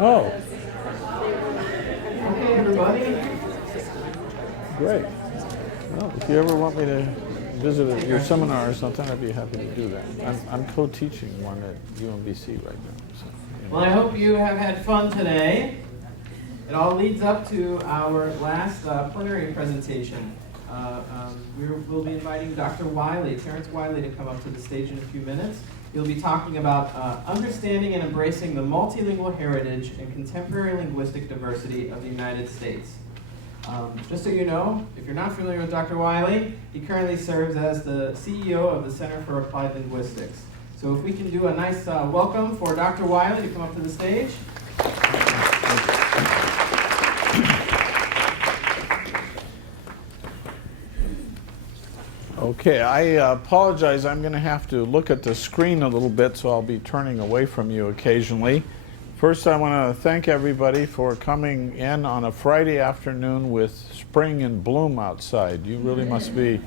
Oh, Okay, everybody. great. Well, if you ever want me to visit your seminar or something, I'd be happy to do that. I'm co-teaching one at UMBC right now. So, Well, I hope you have had fun today. It all leads up to our last plenary presentation. We'll be inviting Dr. Wiley, Terrence Wiley, to come up to the stage in a few minutes. He'll be talking about understanding and embracing the multilingual heritage and contemporary linguistic diversity of the United States. Just so you know, if you're not familiar with Dr. Wiley, he currently serves as the CEO of the Center for Applied Linguistics. So if we can do a nice welcome for Dr. Wiley to come up to the stage. okay, I apologize. I'm going to have to look at the screen a little bit, so I'll be turning away from you occasionally. First, I want to thank everybody for coming in on a Friday afternoon with spring in bloom outside. You really must be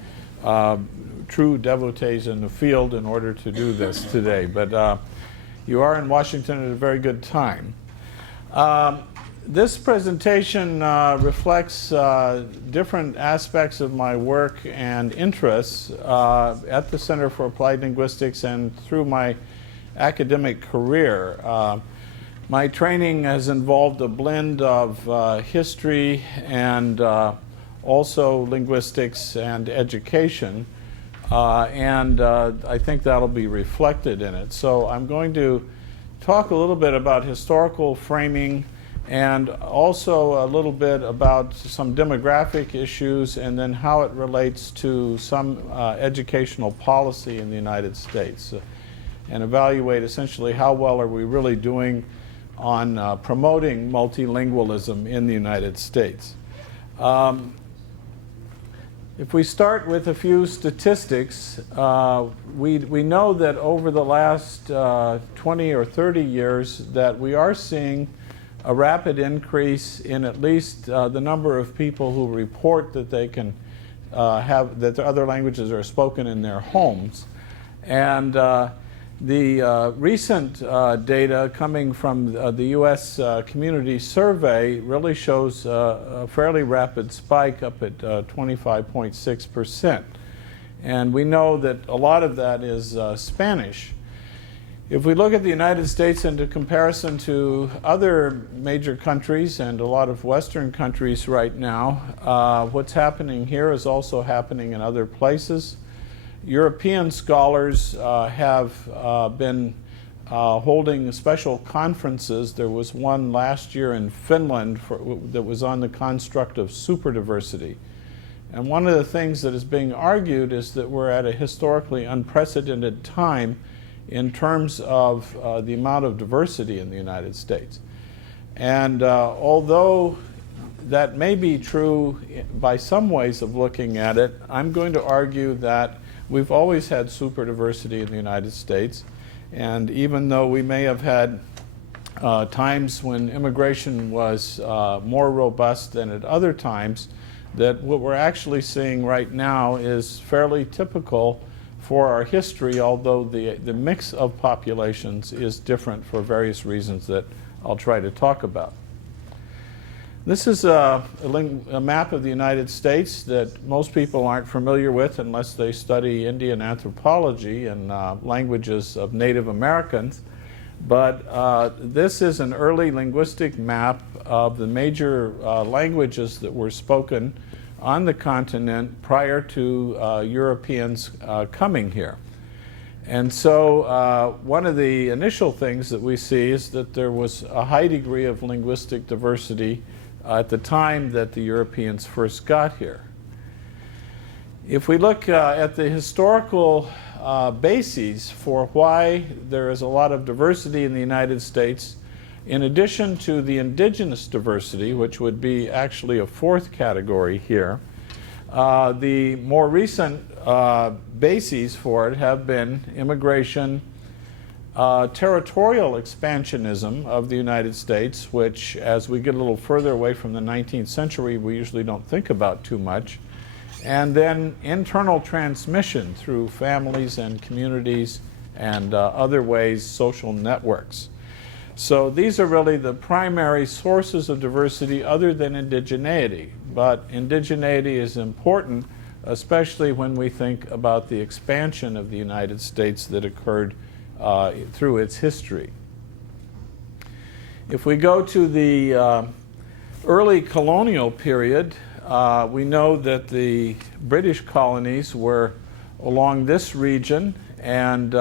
true devotees in the field in order to do this today. But you are in Washington at a very good time. This presentation reflects different aspects of my work and interests at the Center for Applied Linguistics and through my academic career. My training has involved a blend of history and also linguistics and education, and I think that'll be reflected in it. So I'm going to talk a little bit about historical framing and also a little bit about some demographic issues and then how it relates to some educational policy in the United States and evaluate essentially how well are we really doing on promoting multilingualism in the United States. If we start with a few statistics, we know that over the last 20 or 30 years that we are seeing a rapid increase in at least the number of people who report that they can have that the other languages are spoken in their homes. And the recent data coming from the U.S. Community Survey really shows a fairly rapid spike up at 25.6%. And we know that a lot of that is Spanish. If we look at the United States into comparison to other major countries and a lot of Western countries right now, what's happening here is also happening in other places. European scholars have been holding special conferences. There was one last year in Finland that was on the construct of superdiversity. And one of the things that is being argued is that we're at a historically unprecedented time in terms of the amount of diversity in the United States. And although that may be true by some ways of looking at it, I'm going to argue that we've always had superdiversity in the United States, and even though we may have had times when immigration was more robust than at other times, that what we're actually seeing right now is fairly typical for our history, although the mix of populations is different for various reasons that I'll try to talk about. This is a map of the United States that most people aren't familiar with unless they study Indian anthropology and languages of Native Americans. But this is an early linguistic map of the major languages that were spoken on the continent prior to Europeans coming here. And so one of the initial things that we see is that there was a high degree of linguistic diversity at the time that the Europeans first got here. If we look at the historical bases for why there is a lot of diversity in the United States, in addition to the indigenous diversity, which would be actually a fourth category here, the more recent bases for it have been immigration, territorial expansionism of the United States, which as we get a little further away from the 19th century, we usually don't think about too much, and then internal transmission through families and communities and other ways, social networks. So these are really the primary sources of diversity other than indigeneity. But indigeneity is important, especially when we think about the expansion of the United States that occurred through its history. If we go to the early colonial period, we know that the British colonies were along this region, and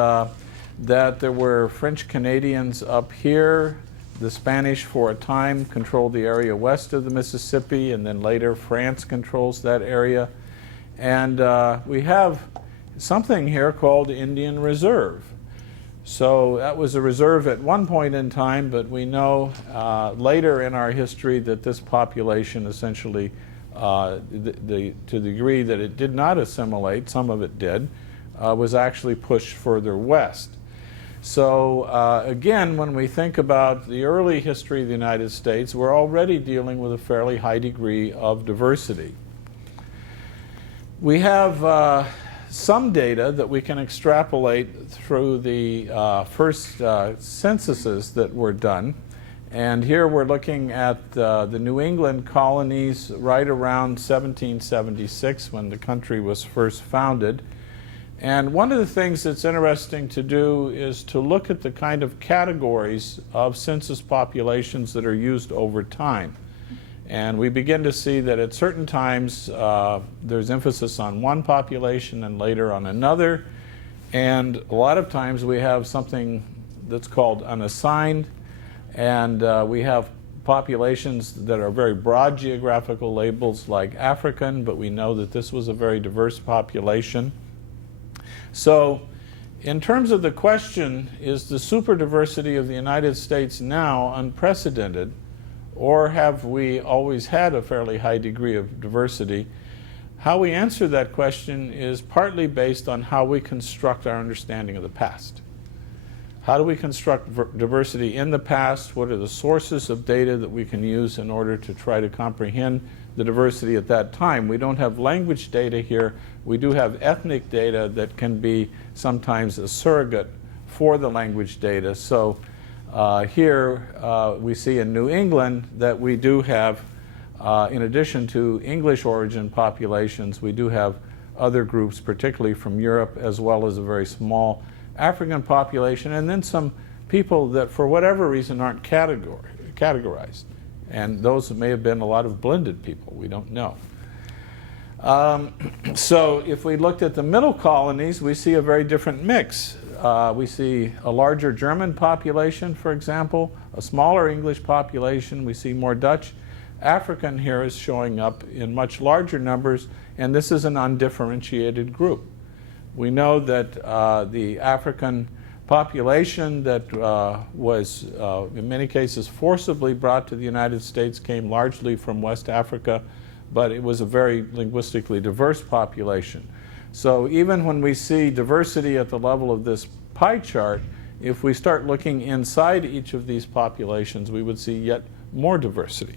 that there were French Canadians up here. The Spanish for a time controlled the area west of the Mississippi, and then later France controls that area. And we have something here called Indian Reserve. So that was a reserve at one point in time, but we know later in our history that this population essentially, to the degree that it did not assimilate, some of it did, was actually pushed further west. So again, when we think about the early history of the United States, we're already dealing with a fairly high degree of diversity. We have some data that we can extrapolate through the first censuses that were done. And here we're looking at the New England colonies right around 1776 when the country was first founded. And one of the things that's interesting to do is to look at the kind of categories of census populations that are used over time. And we begin to see that at certain times there's emphasis on one population and later on another. And a lot of times we have something that's called unassigned, and we have populations that are very broad geographical labels like African, but we know that this was a very diverse population. So in terms of the question, is the superdiversity of the United States now unprecedented, or have we always had a fairly high degree of diversity? How we answer that question is partly based on how we construct our understanding of the past. How do we construct diversity in the past? What are the sources of data that we can use in order to try to comprehend the diversity at that time? We don't have language data here. We do have ethnic data that can be sometimes a surrogate for the language data. So here we see in New England that we do have, in addition to English origin populations, we do have other groups, particularly from Europe, as well as a very small African population, and then some people that for whatever reason aren't categorized. And those may have been a lot of blended people, we don't know. So if we looked at the middle colonies, we see a very different mix. We see a larger German population, for example, a smaller English population. We see more Dutch. African here is showing up in much larger numbers, and this is an undifferentiated group. We know that the African population that was in many cases forcibly brought to the United States came largely from West Africa, but it was a very linguistically diverse population. So even when we see diversity at the level of this pie chart, if we start looking inside each of these populations, we would see yet more diversity.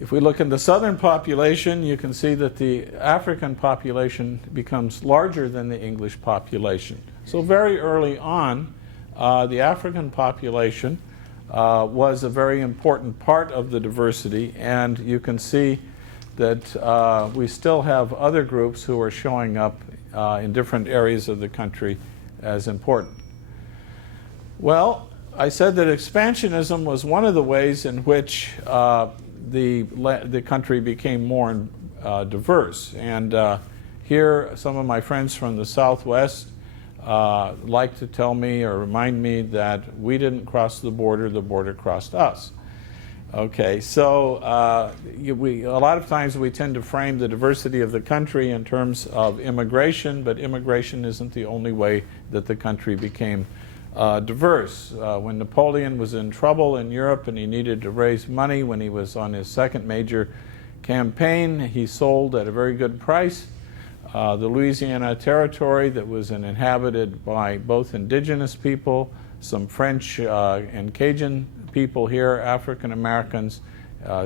If we look in the southern population, you can see that the African population becomes larger than the English population. So very early on, the African population was a very important part of the diversity, and you can see that we still have other groups who are showing up in different areas of the country as important. Well, I said that expansionism was one of the ways in which the country became more diverse. And here, some of my friends from the Southwest like to tell me or remind me that we didn't cross the border crossed us. Okay, so a lot of times we tend to frame the diversity of the country in terms of immigration, but immigration isn't the only way that the country became diverse. When Napoleon was in trouble in Europe and he needed to raise money when he was on his second major campaign, he sold at a very good price the Louisiana Territory that was inhabited by both indigenous people, some French and Cajun people here, African Americans,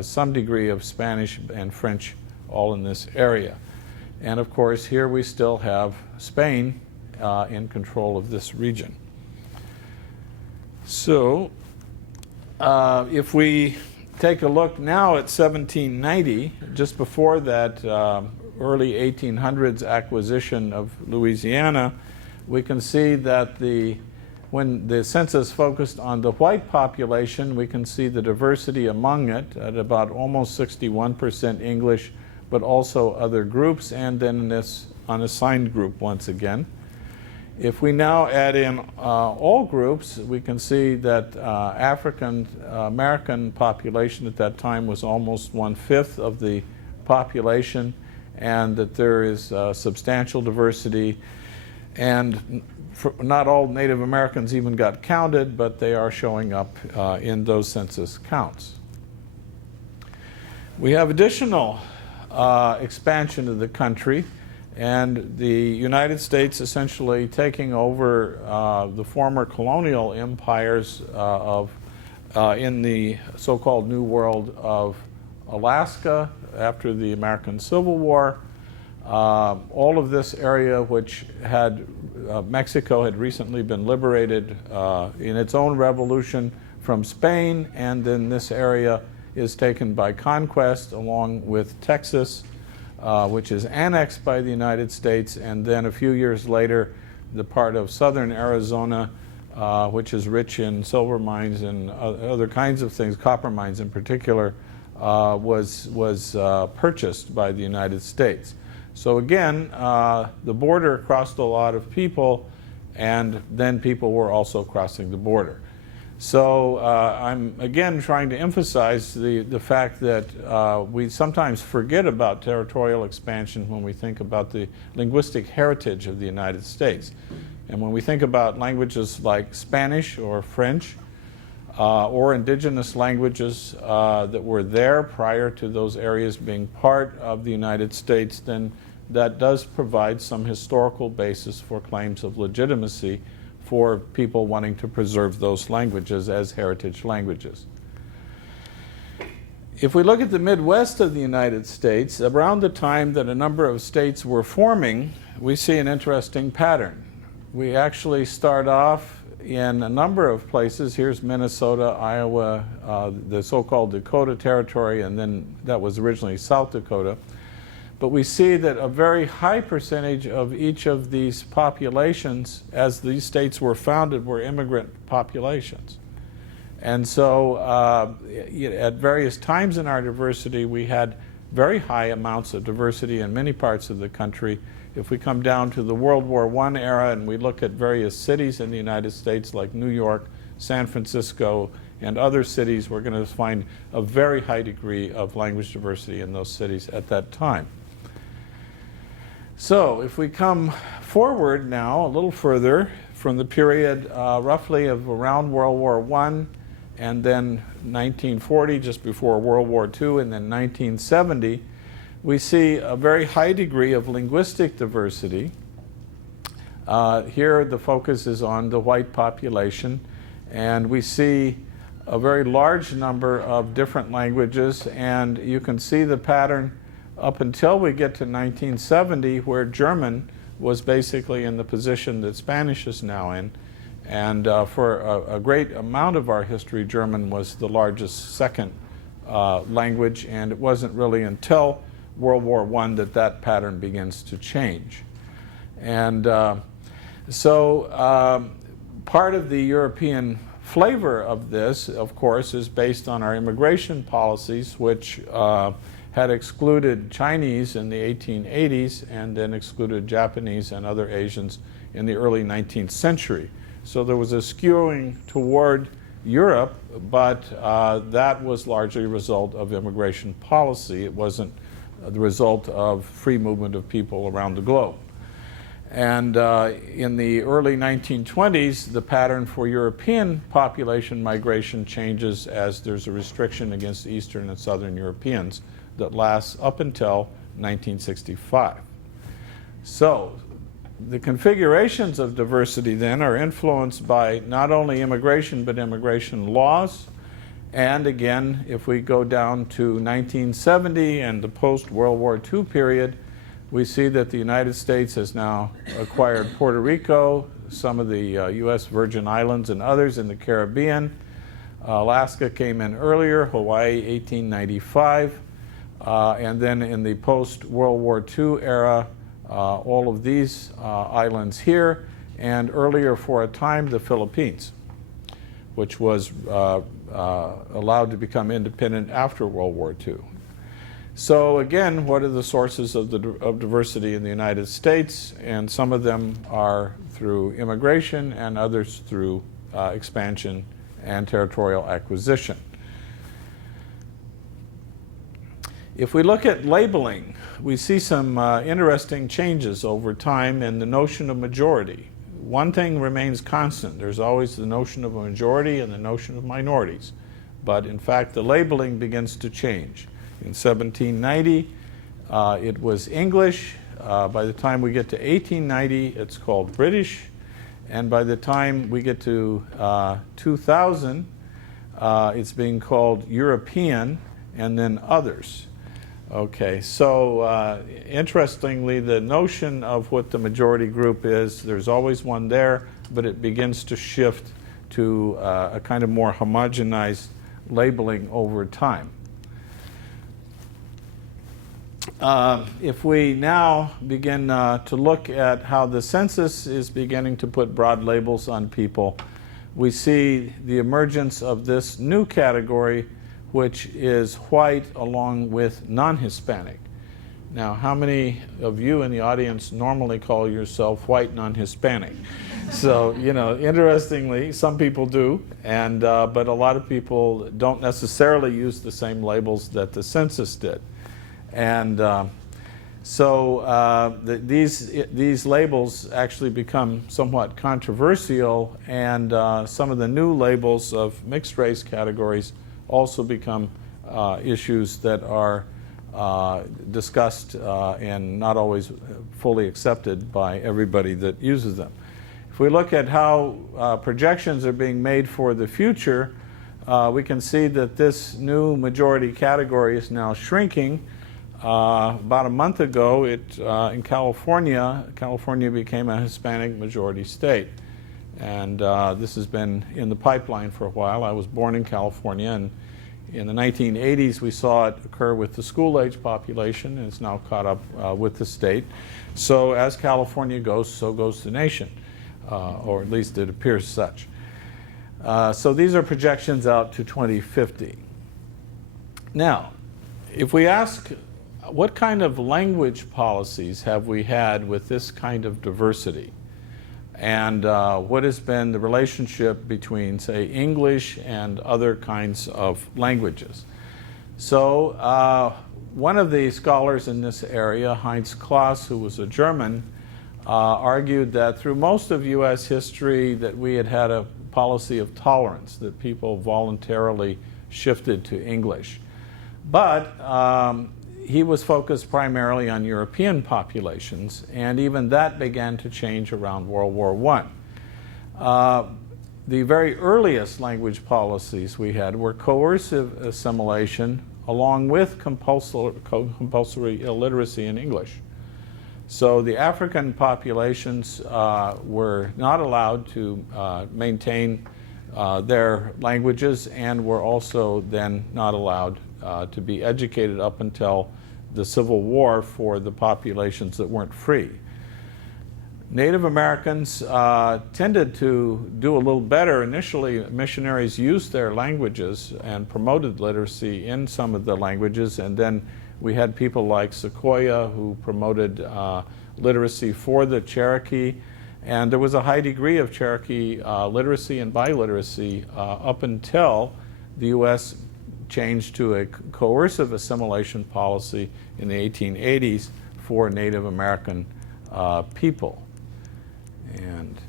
some degree of Spanish and French all in this area. And of course here we still have Spain in control of this region. So, if we take a look now at 1790, just before that early 1800s acquisition of Louisiana, we can see that when the census focused on the white population, we can see the diversity among it at about almost 61% English, but also other groups, and then this unassigned group once again. If we now add in all groups, we can see that African American population at that time was almost 1/5 of the population, and that there is substantial diversity. And not all Native Americans even got counted, but they are showing up in those census counts. We have additional expansion of the country, and the United States essentially taking over the former colonial empires in the so-called New World of Alaska after the American Civil War. All of this area, which had Mexico had recently been liberated in its own revolution from Spain, and then this area is taken by conquest along with Texas, which is annexed by the United States, and then a few years later the part of southern Arizona, which is rich in silver mines and other kinds of things, copper mines in particular, was purchased by the United States. So again, the border crossed a lot of people, and then people were also crossing the border. So I'm again trying to emphasize the fact that we sometimes forget about territorial expansion when we think about the linguistic heritage of the United States. And when we think about languages like Spanish or French, or indigenous languages that were there prior to those areas being part of the United States, then that does provide some historical basis for claims of legitimacy for people wanting to preserve those languages as heritage languages. If we look at the Midwest of the United States, around the time that a number of states were forming, we see an interesting pattern. We actually start off in a number of places. Here's Minnesota, Iowa, the so-called Dakota Territory, and then that was originally South Dakota. But we see that a very high percentage of each of these populations, as these states were founded, were immigrant populations. And so at various times in our diversity, we had very high amounts of diversity in many parts of the country. If we come down to the World War I era and we look at various cities in the United States like New York, San Francisco, and other cities, we're going to find a very high degree of language diversity in those cities at that time. So if we come forward now a little further from the period roughly of around World War I, and then 1940, just before World War II, and then 1970, we see a very high degree of linguistic diversity. Here the focus is on the white population, and we see a very large number of different languages, and you can see the pattern up until we get to 1970, where German was basically in the position that Spanish is now in. And for a great amount of our history, German was the largest second language, and it wasn't really until World War I that pattern begins to change. And so part of the European flavor of this, of course, is based on our immigration policies, which had excluded Chinese in the 1880s and then excluded Japanese and other Asians in the early 19th century. So there was a skewing toward Europe, but that was largely a result of immigration policy. It wasn't the result of free movement of people around the globe. And in the early 1920s, the pattern for European population migration changes as there's a restriction against Eastern and Southern Europeans that lasts up until 1965. So the configurations of diversity then are influenced by not only immigration, but immigration laws. And again, if we go down to 1970 and the post-World War II period, we see that the United States has now acquired Puerto Rico, some of the U.S. Virgin Islands and others in the Caribbean. Alaska came in earlier, Hawaii 1895, and then in the post-World War II era, all of these islands here, and earlier for a time the Philippines, which was allowed to become independent after World War II. So again, what are the sources of diversity in the United States? And some of them are through immigration and others through expansion and territorial acquisition. If we look at labeling, we see some interesting changes over time in the notion of majority. One thing remains constant. There's always the notion of a majority and the notion of minorities. But in fact, the labeling begins to change. In 1790, it was English. By the time we get to 1890, it's called British. And by the time we get to 2000, it's being called European and then others. Okay, so interestingly, the notion of what the majority group is, there's always one there, but it begins to shift to a kind of more homogenized labeling over time. If we now begin to look at how the census is beginning to put broad labels on people, we see the emergence of this new category, which is white along with non-Hispanic. Now, how many of you in the audience normally call yourself white non-Hispanic? So, you know, interestingly, some people do, and but a lot of people don't necessarily use the same labels that the census did. And these labels actually become somewhat controversial, and some of the new labels of mixed race categories also become issues that are discussed and not always fully accepted by everybody that uses them. If we look at how projections are being made for the future, we can see that this new majority category is now shrinking. About a month ago, in California became a Hispanic majority state. And this has been in the pipeline for a while. I was born in California, and in the 1980s we saw it occur with the school-age population, and it's now caught up with the state. So as California goes, so goes the nation, or at least it appears such. So these are projections out to 2050. Now, if we ask, what kind of language policies have we had with this kind of diversity? And what has been the relationship between, say, English and other kinds of languages? So one of the scholars in this area, Heinz Claus, who was a German, argued that through most of U.S. history that we had had a policy of tolerance, that people voluntarily shifted to English. But he was focused primarily on European populations, and even that began to change around World War I. The very earliest language policies we had were coercive assimilation along with compulsory illiteracy in English. So the African populations were not allowed to maintain their languages, and were also then not allowed to be educated up until the Civil War for the populations that weren't free. Native Americans tended to do a little better. Initially, missionaries used their languages and promoted literacy in some of the languages, and then we had people like Sequoyah who promoted literacy for the Cherokee, and there was a high degree of Cherokee literacy and biliteracy up until the U.S. changed to a coercive assimilation policy in the 1880s for Native American people. And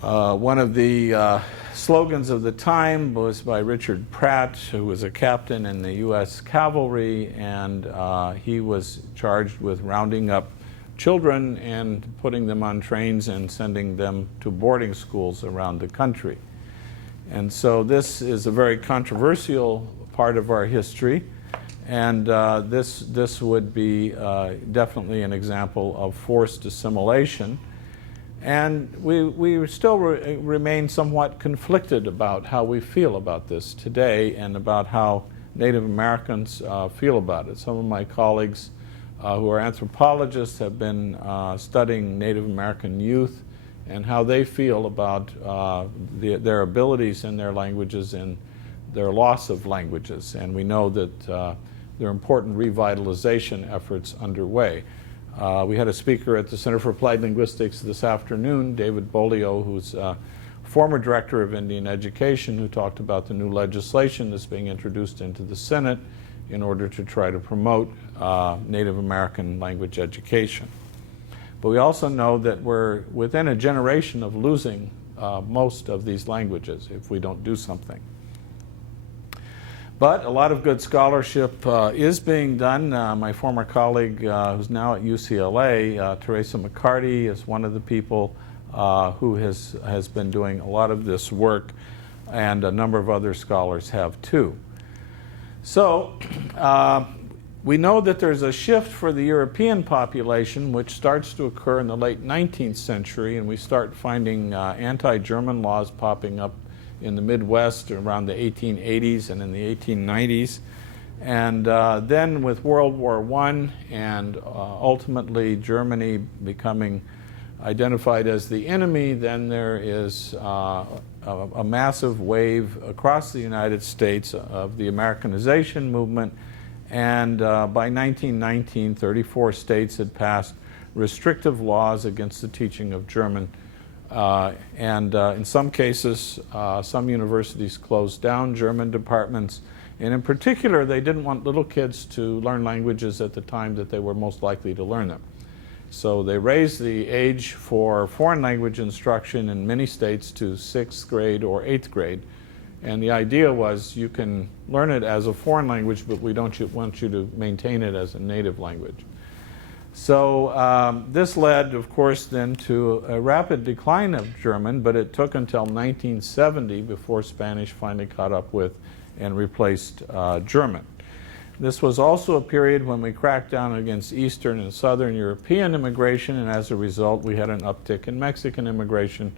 one of the slogans of the time was by Richard Pratt, who was a captain in the U.S. Cavalry, and he was charged with rounding up children and putting them on trains and sending them to boarding schools around the country. And so this is a very controversial part of our history, and this would be definitely an example of forced assimilation. And we still remain somewhat conflicted about how we feel about this today and about how Native Americans feel about it. Some of my colleagues who are anthropologists have been studying Native American youth and how they feel about their abilities in their languages and their loss of languages. And we know that there are important revitalization efforts underway. We had a speaker at the Center for Applied Linguistics this afternoon, David Bolio, who's former director of Indian Education, who talked about the new legislation that's being introduced into the Senate in order to try to promote Native American language education. But we also know that we're within a generation of losing most of these languages if we don't do something. But a lot of good scholarship is being done. My former colleague who's now at UCLA, Teresa McCarty, is one of the people who has been doing a lot of this work, and a number of other scholars have too. So we know that there's a shift for the European population which starts to occur in the late 19th century, and we start finding anti-German laws popping up in the Midwest around the 1880s and in the 1890s. And then with World War I and ultimately Germany becoming identified as the enemy, then there is a massive wave across the United States of the Americanization movement. And by 1919, 34 states had passed restrictive laws against the teaching of German. In some cases, some universities closed down German departments. And in particular, they didn't want little kids to learn languages at the time that they were most likely to learn them. So they raised the age for foreign language instruction in many states to 6th grade or 8th grade. And the idea was you can learn it as a foreign language, but we don't want you to maintain it as a native language. So this led, of course, then to a rapid decline of German, but it took until 1970 before Spanish finally caught up with and replaced German. This was also a period when we cracked down against Eastern and Southern European immigration, and as a result, we had an uptick in Mexican immigration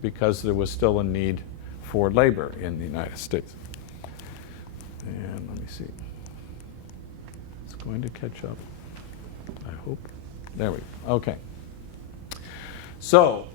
because there was still a need for labor in the United States. And let me see. It's going to catch up, I hope. There we go. Okay. So,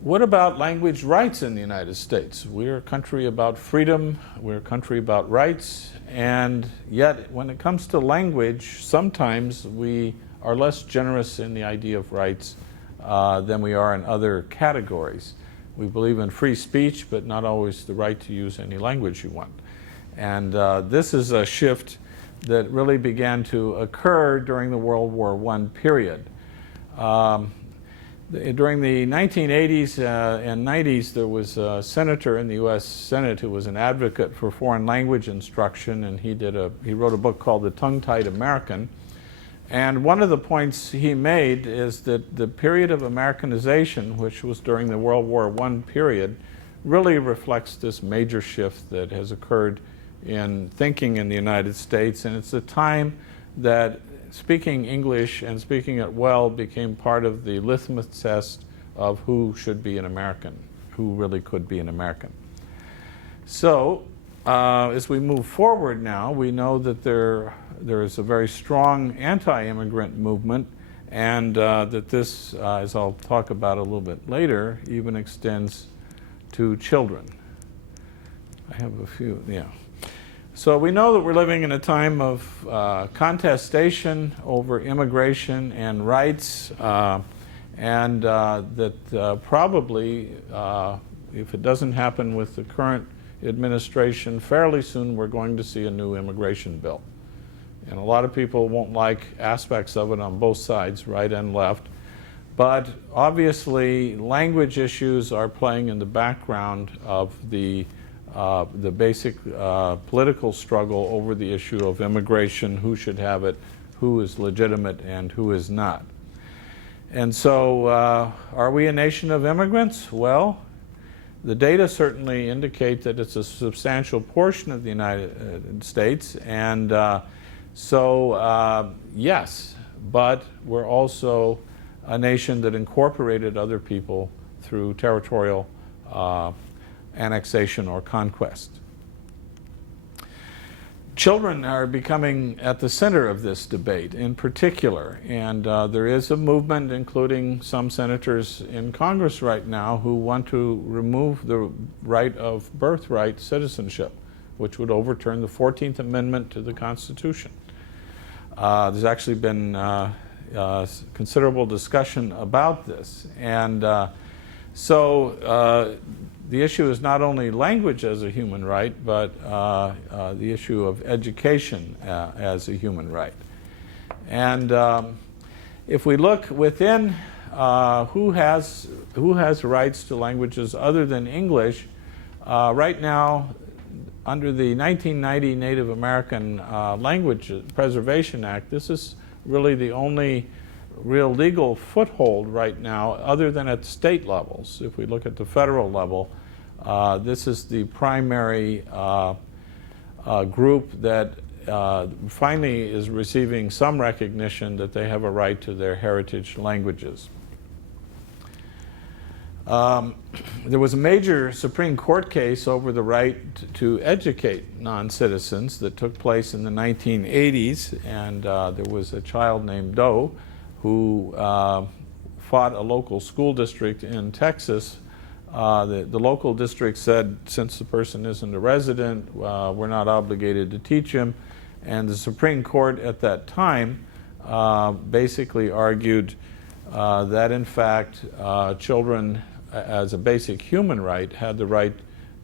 what about language rights in the United States? We're a country about freedom, we're a country about rights, and yet when it comes to language, sometimes we are less generous in the idea of rights than we are in other categories. We believe in free speech, but not always the right to use any language you want. And this is a shift that really began to occur during the World War I period. During the 1980s and 90s, there was a senator in the U.S. Senate who was an advocate for foreign language instruction, and he wrote a book called The Tongue-Tied American. And one of the points he made is that the period of Americanization, which was during the World War I period, really reflects this major shift that has occurred in thinking in the United States. And it's a time that speaking English and speaking it well became part of the litmus test of who should be an American, who really could be an American. So as we move forward now, we know that there is a very strong anti-immigrant movement, and that this, as I'll talk about a little bit later, even extends to children. I have a few, yeah. So we know that we're living in a time of contestation over immigration and rights, and that probably, if it doesn't happen with the current administration, fairly soon we're going to see a new immigration bill. And a lot of people won't like aspects of it on both sides, right and left. But obviously, language issues are playing in the background of the basic political struggle over the issue of immigration, who should have it, who is legitimate, and who is not. And so, are we a nation of immigrants? Well, the data certainly indicate that it's a substantial portion of the United States, and so yes, but we're also a nation that incorporated other people through territorial annexation or conquest. Children are becoming at the center of this debate in particular, and there is a movement, including some senators in Congress right now, who want to remove the right of birthright citizenship, which would overturn the 14th Amendment to the Constitution. There's actually been considerable discussion about this, and so the issue is not only language as a human right, but the issue of education as a human right. And if we look within who has rights to languages other than English, right now, under the 1990 Native American Language Preservation Act, this is really the only real legal foothold right now, other than at state levels. If we look at the federal level, this is the primary group that finally is receiving some recognition that they have a right to their heritage languages. There was a major Supreme Court case over the right to educate non-citizens that took place in the 1980s, and there was a child named Doe who fought a local school district in Texas. The local district said, since the person isn't a resident, we're not obligated to teach him. And the Supreme Court at that time basically argued that, in fact, children, as a basic human right, had the right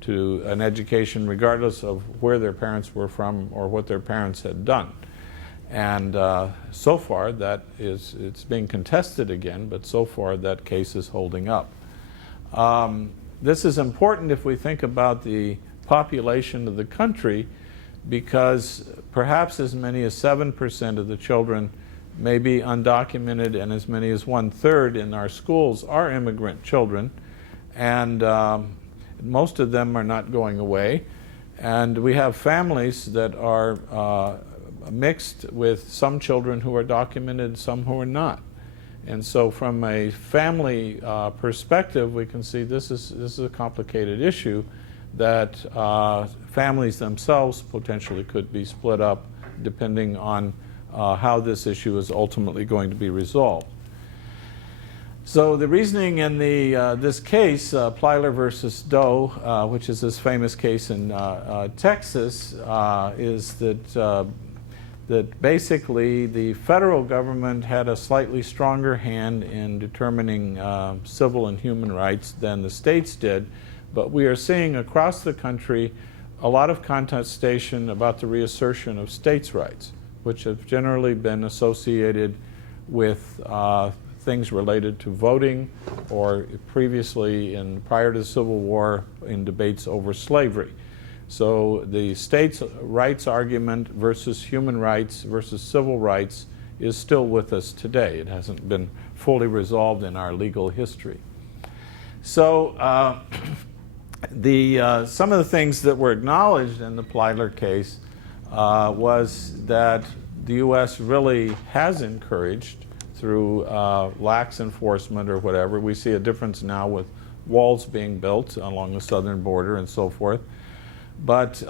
to an education regardless of where their parents were from or what their parents had done. And so far, it's being contested again, but so far that case is holding up. This is important if we think about the population of the country, because perhaps as many as 7% of the children may be undocumented, and as many as 1/3 in our schools are immigrant children, and most of them are not going away. And we have families that are mixed with some children who are documented, some who are not. And so from a family perspective, we can see this is a complicated issue that families themselves potentially could be split up depending on how this issue is ultimately going to be resolved. So the reasoning in this case, Plyler versus Doe, which is this famous case in Texas, is that basically the federal government had a slightly stronger hand in determining civil and human rights than the states did. But we are seeing across the country a lot of contestation about the reassertion of states' rights, which have generally been associated with things related to voting, or previously, prior to the Civil War, in debates over slavery. So the states' rights argument versus human rights versus civil rights is still with us today. It hasn't been fully resolved in our legal history. So some of the things that were acknowledged in the Plyler case was that the U.S. really has encouraged, through lax enforcement or whatever. We see a difference now with walls being built along the southern border and so forth. But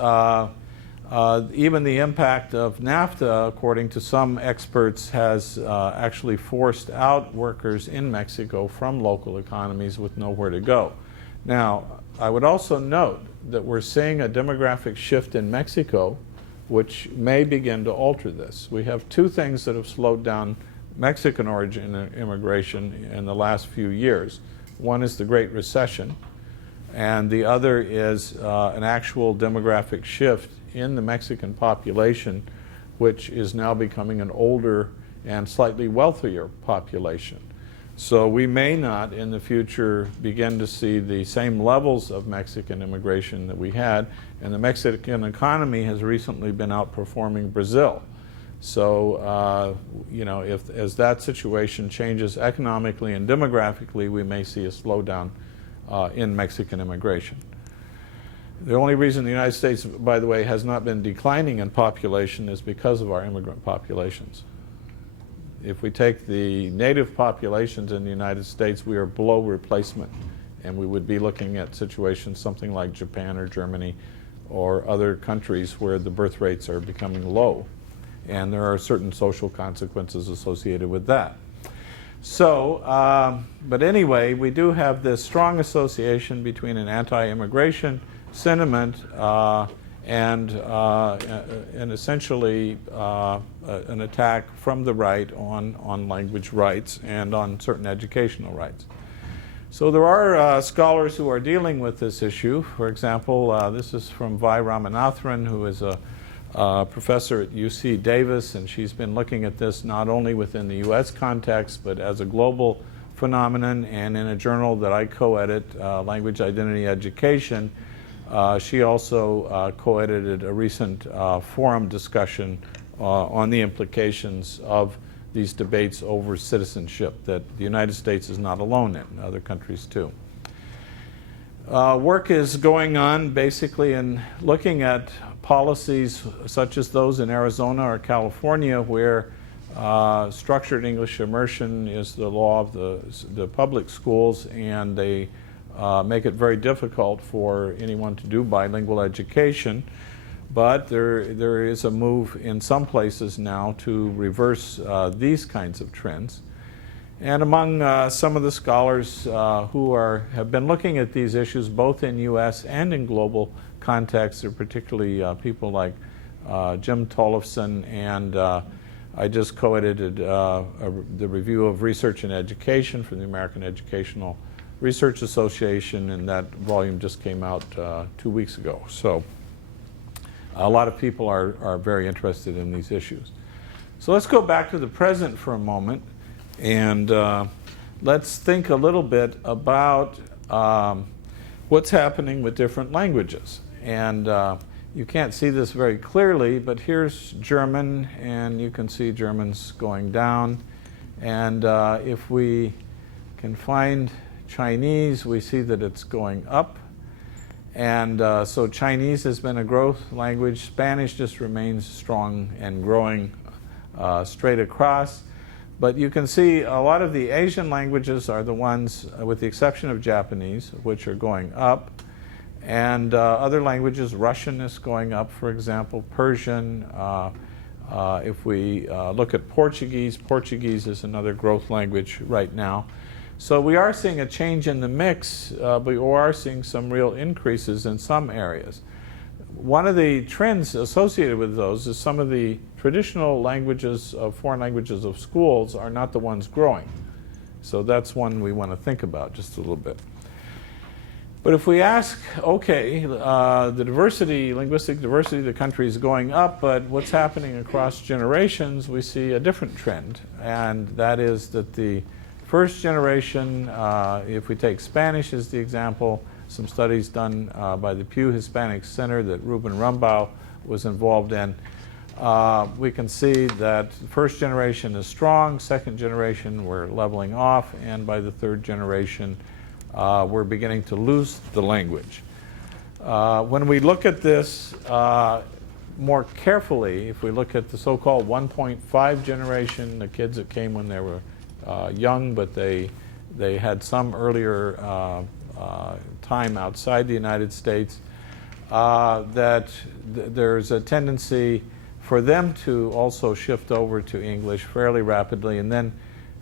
even the impact of NAFTA, according to some experts, has actually forced out workers in Mexico from local economies with nowhere to go. Now, I would also note that we're seeing a demographic shift in Mexico, which may begin to alter this. We have two things that have slowed down Mexican origin immigration in the last few years. One is the Great Recession, and the other is an actual demographic shift in the Mexican population, which is now becoming an older and slightly wealthier population. So we may not in the future begin to see the same levels of Mexican immigration that we had, and the Mexican economy has recently been outperforming Brazil. So, as that situation changes economically and demographically, we may see a slowdown in Mexican immigration. The only reason the United States, by the way, has not been declining in population is because of our immigrant populations. if we take the native populations in the United States, we are below replacement. And we would be looking at situations something like Japan or Germany or other countries where the birth rates are becoming low. And there are certain social consequences associated with that. So, but anyway, we do have this strong association between an anti-immigration sentiment and essentially an attack from the right on language rights and on certain educational rights. So there are scholars who are dealing with this issue. For example, this is from Vi Ramanathan, who is a professor at UC Davis, and she's been looking at this not only within the US context, but as a global phenomenon. And in a journal that I co-edit, Language Identity Education, she also co-edited a recent forum discussion on the implications of these debates over citizenship that the United States is not alone in, other countries too. Work is going on basically in looking at policies such as those in Arizona or California, where structured English immersion is the law of the public schools, and they make it very difficult for anyone to do bilingual education. But there is a move in some places now to reverse these kinds of trends. And among some of the scholars who have been looking at these issues both in US and in global contexts are particularly people like Jim Tollefson, and I just co-edited the review of research and education for the American Educational Research Association, and that volume just came out 2 weeks ago. So a lot of people are very interested in these issues. So let's go back to the present for a moment, and let's think a little bit about what's happening with different languages. And you can't see this very clearly, but here's German, and you can see German's going down. And if we can find Chinese, we see that it's going up. And so Chinese has been a growth language. Spanish just remains strong and growing straight across. But you can see a lot of the Asian languages are the ones, with the exception of Japanese, which are going up. And other languages, Russian is going up, for example, Persian. If we look at Portuguese, Portuguese is another growth language right now. So we are seeing a change in the mix, but we are seeing some real increases in some areas. One of the trends associated with those is some of the traditional languages, foreign languages of schools are not the ones growing. So that's one we want to think about just a little bit. But if we ask, okay, the diversity, linguistic diversity of the country is going up, but what's happening across generations, we see a different trend. And that is that the first generation, if we take Spanish as the example, some studies done by the Pew Hispanic Center that Ruben Rumbaugh was involved in, we can see that the first generation is strong, second generation we're leveling off, and by the third generation we're beginning to lose the language. When we look at this more carefully, if we look at the so-called 1.5 generation, the kids that came when they were young, but they had some earlier time outside the United States, there's a tendency for them to also shift over to English fairly rapidly. And then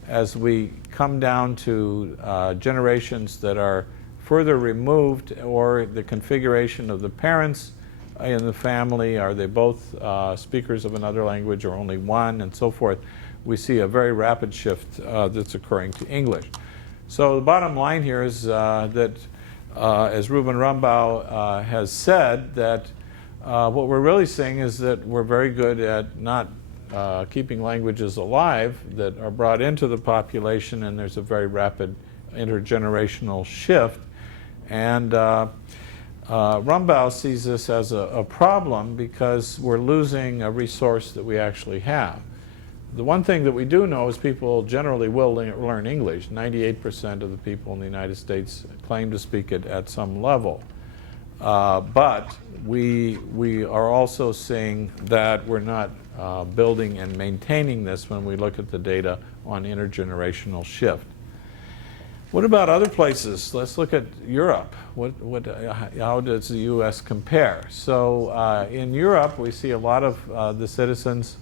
as we come down to generations that are further removed, or the configuration of the parents in the family, are they both speakers of another language or only one, and so forth, we see a very rapid shift that's occurring to English. So the bottom line here is that, as Ruben Rumbaugh has said, that what we're really seeing is that we're very good at not keeping languages alive that are brought into the population, and there's a very rapid intergenerational shift. And Rumbaugh sees this as a problem because we're losing a resource that we actually have. The one thing that we do know is people generally will learn English. 98% of the people in the United States claim to speak it at some level. But we are also seeing that we're not building and maintaining this when we look at the data on intergenerational shift. What about other places? Let's look at Europe. How does the U.S. compare? So in Europe, we see a lot of the citizens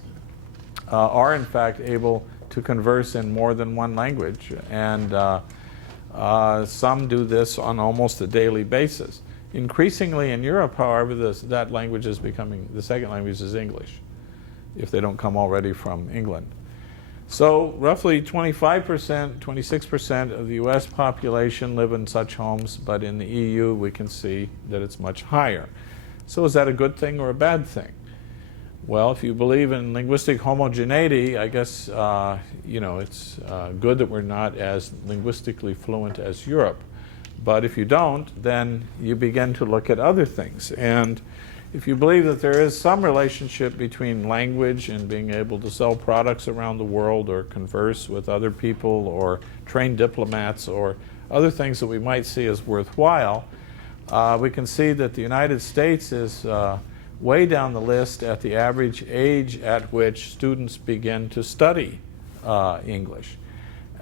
are in fact able to converse in more than one language, and some do this on almost a daily basis. Increasingly in Europe, however, that language is becoming, the second language is English, if they don't come already from England. So roughly 25%, 26% of the US population live in such homes, but in the EU we can see that it's much higher. So is that a good thing or a bad thing? Well, if you believe in linguistic homogeneity, I guess it's good that we're not as linguistically fluent as Europe. But if you don't, then you begin to look at other things. And if you believe that there is some relationship between language and being able to sell products around the world or converse with other people or train diplomats or other things that we might see as worthwhile, we can see that the United States is way down the list at the average age at which students begin to study English.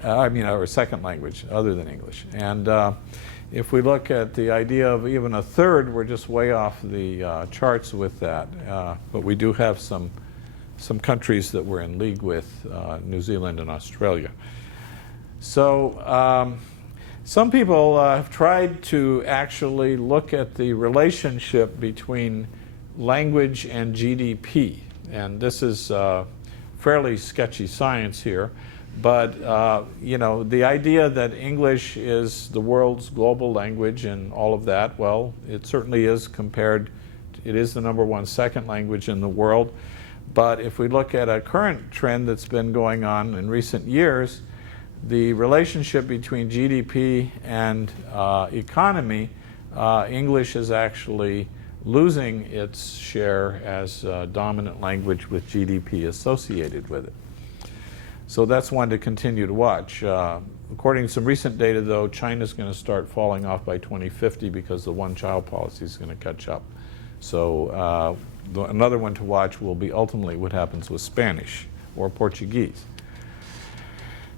Or second language other than English. And if we look at the idea of even a third, we're just way off the charts with that. But we do have some countries that we're in league with, New Zealand and Australia. So some people have tried to actually look at the relationship between language and GDP. And this is fairly sketchy science here. But the idea that English is the world's global language and all of that, well, it certainly is compared. It is the #1 second language in the world. But if we look at a current trend that's been going on in recent years, the relationship between GDP and economy, English is actually losing its share as dominant language with GDP associated with it. So that's one to continue to watch. According to some recent data, though, China's going to start falling off by 2050 because the one-child policy is going to catch up. So another one to watch will be ultimately what happens with Spanish or Portuguese.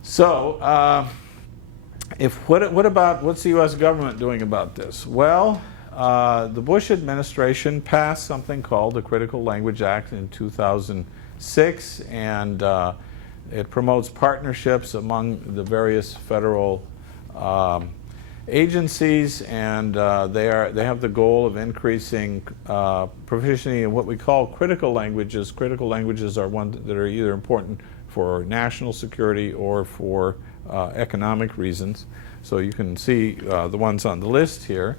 So what's the U.S. government doing about this? Well, the Bush administration passed something called the Critical Language Act in 2006, and it promotes partnerships among the various federal agencies, and they have the goal of increasing proficiency in what we call critical languages. Critical languages are ones that are either important for national security or for economic reasons. So you can see the ones on the list here.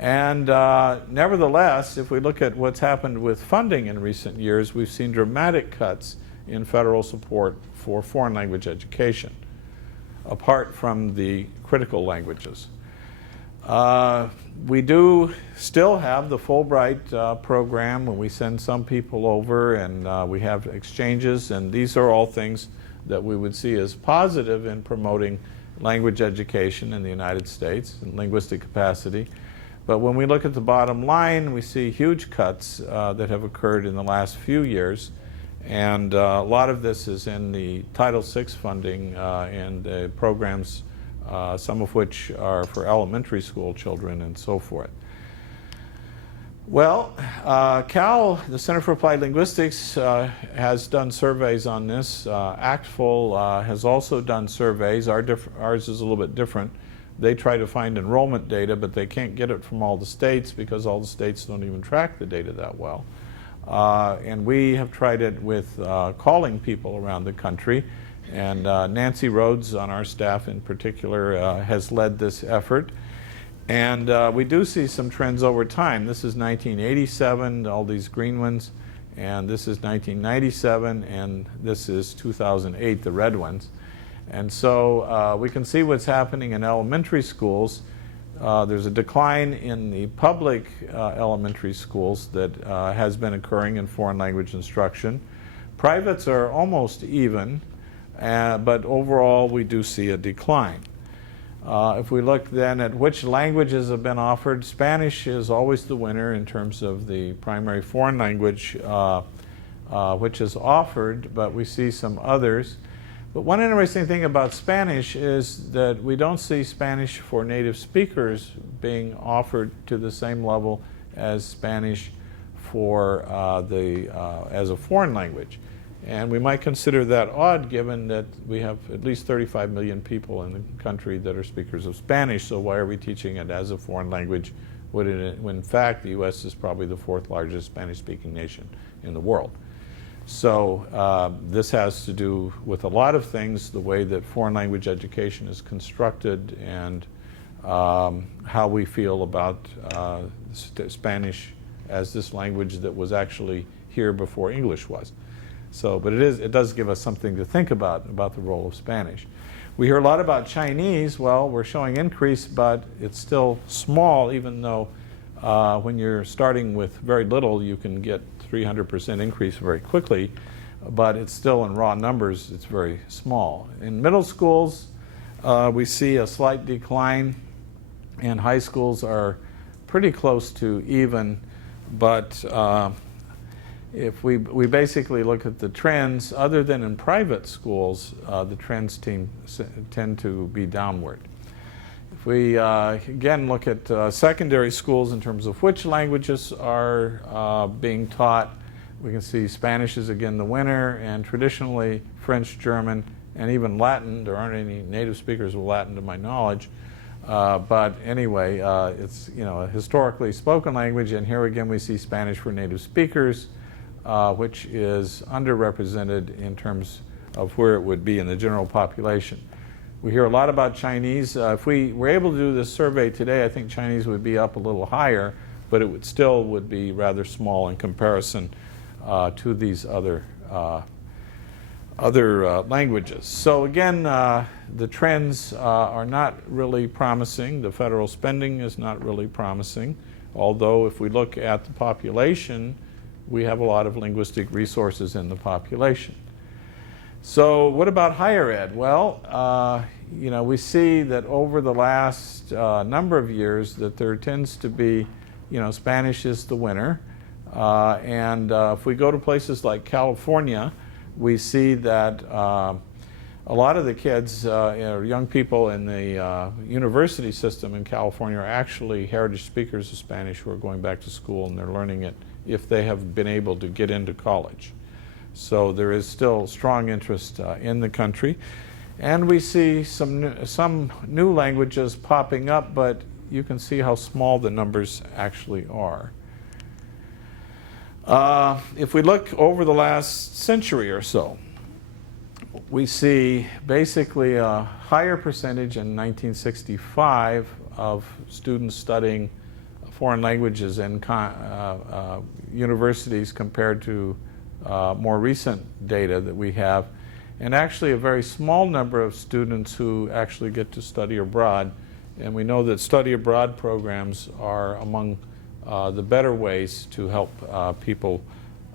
And nevertheless, if we look at what's happened with funding in recent years, we've seen dramatic cuts in federal support for foreign language education, apart from the critical languages. We do still have the Fulbright program when we send some people over, and we have exchanges, and these are all things that we would see as positive in promoting language education in the United States and linguistic capacity. But when we look at the bottom line, we see huge cuts that have occurred in the last few years. And a lot of this is in the Title VI funding and programs, some of which are for elementary school children and so forth. Well, Cal, the Center for Applied Linguistics, has done surveys on this. ACTFL has also done surveys. Ours is a little bit different. They try to find enrollment data, but they can't get it from all the states because all the states don't even track the data that well. And we have tried it with calling people around the country. And Nancy Rhodes on our staff in particular has led this effort. And we do see some trends over time. This is 1987, all these green ones. And this is 1997, and this is 2008, the red ones. And so we can see what's happening in elementary schools. There's a decline in the public elementary schools that has been occurring in foreign language instruction. Privates are almost even, but overall we do see a decline. If we look then at which languages have been offered, Spanish is always the winner in terms of the primary foreign language which is offered, but we see some others. But one interesting thing about Spanish is that we don't see Spanish for native speakers being offered to the same level as Spanish for as a foreign language. And we might consider that odd given that we have at least 35 million people in the country that are speakers of Spanish, so why are we teaching it as a foreign language when in fact the U.S. is probably the fourth largest Spanish-speaking nation in the world. So this has to do with a lot of things, the way that foreign language education is constructed and how we feel about Spanish as this language that was actually here before English was. So, but it does give us something to think about the role of Spanish. We hear a lot about Chinese. Well, we're showing increase, but it's still small, even though when you're starting with very little, you can get 300% increase very quickly, but it's still in raw numbers, it's very small. In middle schools, we see a slight decline, and high schools are pretty close to even, but if we basically look at the trends, other than in private schools, the trends tend to be downward. If we again look at secondary schools in terms of which languages are being taught, we can see Spanish is again the winner, and traditionally French, German, and even Latin. There aren't any native speakers of Latin to my knowledge. But anyway, it's a historically spoken language, and here again we see Spanish for native speakers, which is underrepresented in terms of where it would be in the general population. We hear a lot about Chinese. If we were able to do this survey today, I think Chinese would be up a little higher, but it still would be rather small in comparison to these other languages. So again, the trends are not really promising. The federal spending is not really promising, although if we look at the population, we have a lot of linguistic resources in the population. So what about higher ed? Well, we see that over the last number of years that there tends to be, Spanish is the winner. And if we go to places like California, we see that a lot of the kids, young people in the university system in California are actually heritage speakers of Spanish who are going back to school, and they're learning it if they have been able to get into college. So there is still strong interest in the country. And we see some new languages popping up, but you can see how small the numbers actually are. If we look over the last century or so, we see basically a higher percentage in 1965 of students studying foreign languages in universities compared to more recent data that we have, and actually a very small number of students who actually get to study abroad. And we know that study abroad programs are among the better ways to help people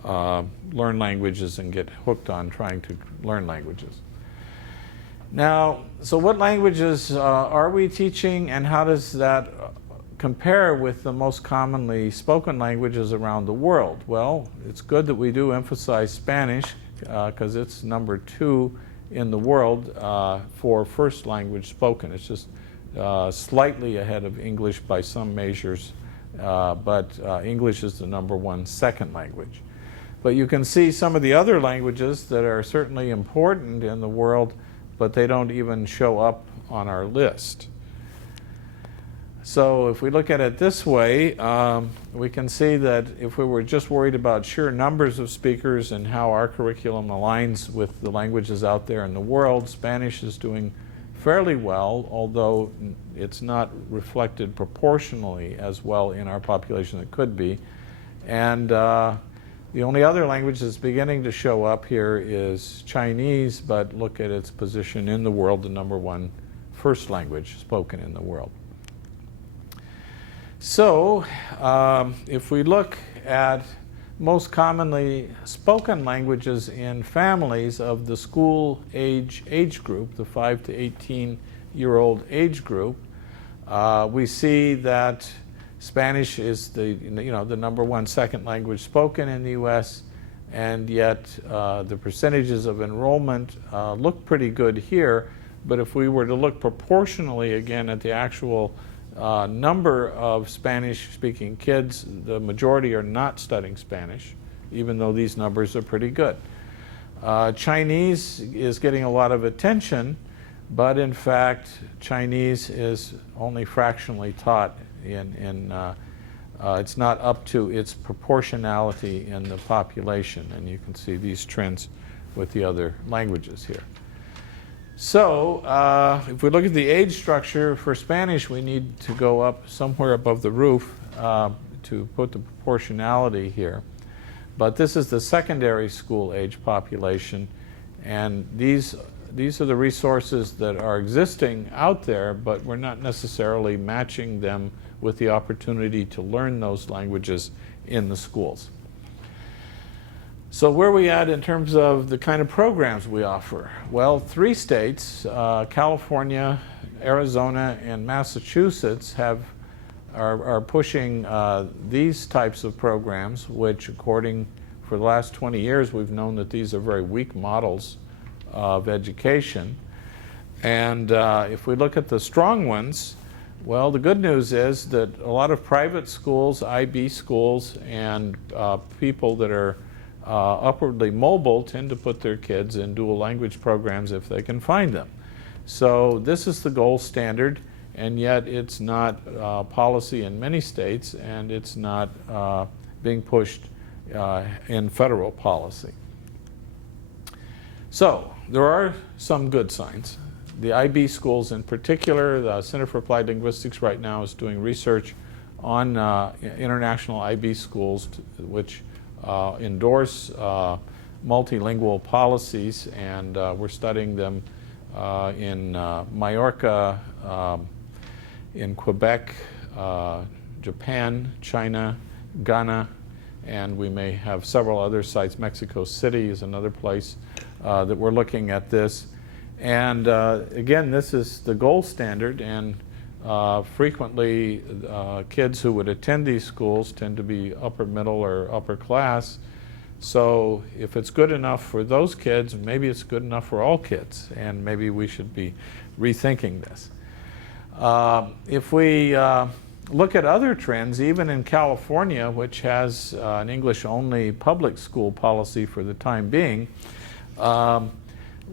learn languages and get hooked on trying to learn languages. Now, so what languages are we teaching, and how does that compare with the most commonly spoken languages around the world? Well, it's good that we do emphasize Spanish because it's number 2 in the world for first language spoken. It's just slightly ahead of English by some measures, but English is the number 1 second language. But you can see some of the other languages that are certainly important in the world, but they don't even show up on our list. So if we look at it this way, we can see that if we were just worried about sheer numbers of speakers and how our curriculum aligns with the languages out there in the world, Spanish is doing fairly well, although it's not reflected proportionally as well in our population as it could be. And the only other language that's beginning to show up here is Chinese, but look at its position in the world, the number 1 first language spoken in the world. So if we look at most commonly spoken languages in families of the school age group, the 5 to 18-year-old age group, we see that Spanish is the number 1 second language spoken in the U.S., and yet the percentages of enrollment look pretty good here. But if we were to look proportionally again at the actual number of Spanish-speaking kids, the majority are not studying Spanish, even though these numbers are pretty good. Chinese is getting a lot of attention, but in fact, Chinese is only fractionally taught it's not up to its proportionality in the population, and you can see these trends with the other languages here. So if we look at the age structure for Spanish, we need to go up somewhere above the roof to put the proportionality here. But this is the secondary school age population, and these are the resources that are existing out there, but we're not necessarily matching them with the opportunity to learn those languages in the schools. So where are we at in terms of the kind of programs we offer? Well, 3 states, California, Arizona, and Massachusetts are pushing these types of programs, which for the last 20 years, we've known that these are very weak models of education. And if we look at the strong ones, well, the good news is that a lot of private schools, IB schools, and people that are upwardly mobile tend to put their kids in dual language programs if they can find them. So this is the gold standard, and yet it's not policy in many states, and it's not being pushed in federal policy. So there are some good signs. The IB schools in particular, the Center for Applied Linguistics right now is doing research on international IB schools which endorse multilingual policies, and we're studying them in Mallorca, in Quebec, Japan, China, Ghana, and we may have several other sites. Mexico City is another place that we're looking at this. And again, this is the gold standard, and frequently kids who would attend these schools tend to be upper middle or upper class. So if it's good enough for those kids, maybe it's good enough for all kids, and maybe we should be rethinking this. If we look at other trends, even in California, which has an English-only public school policy for the time being,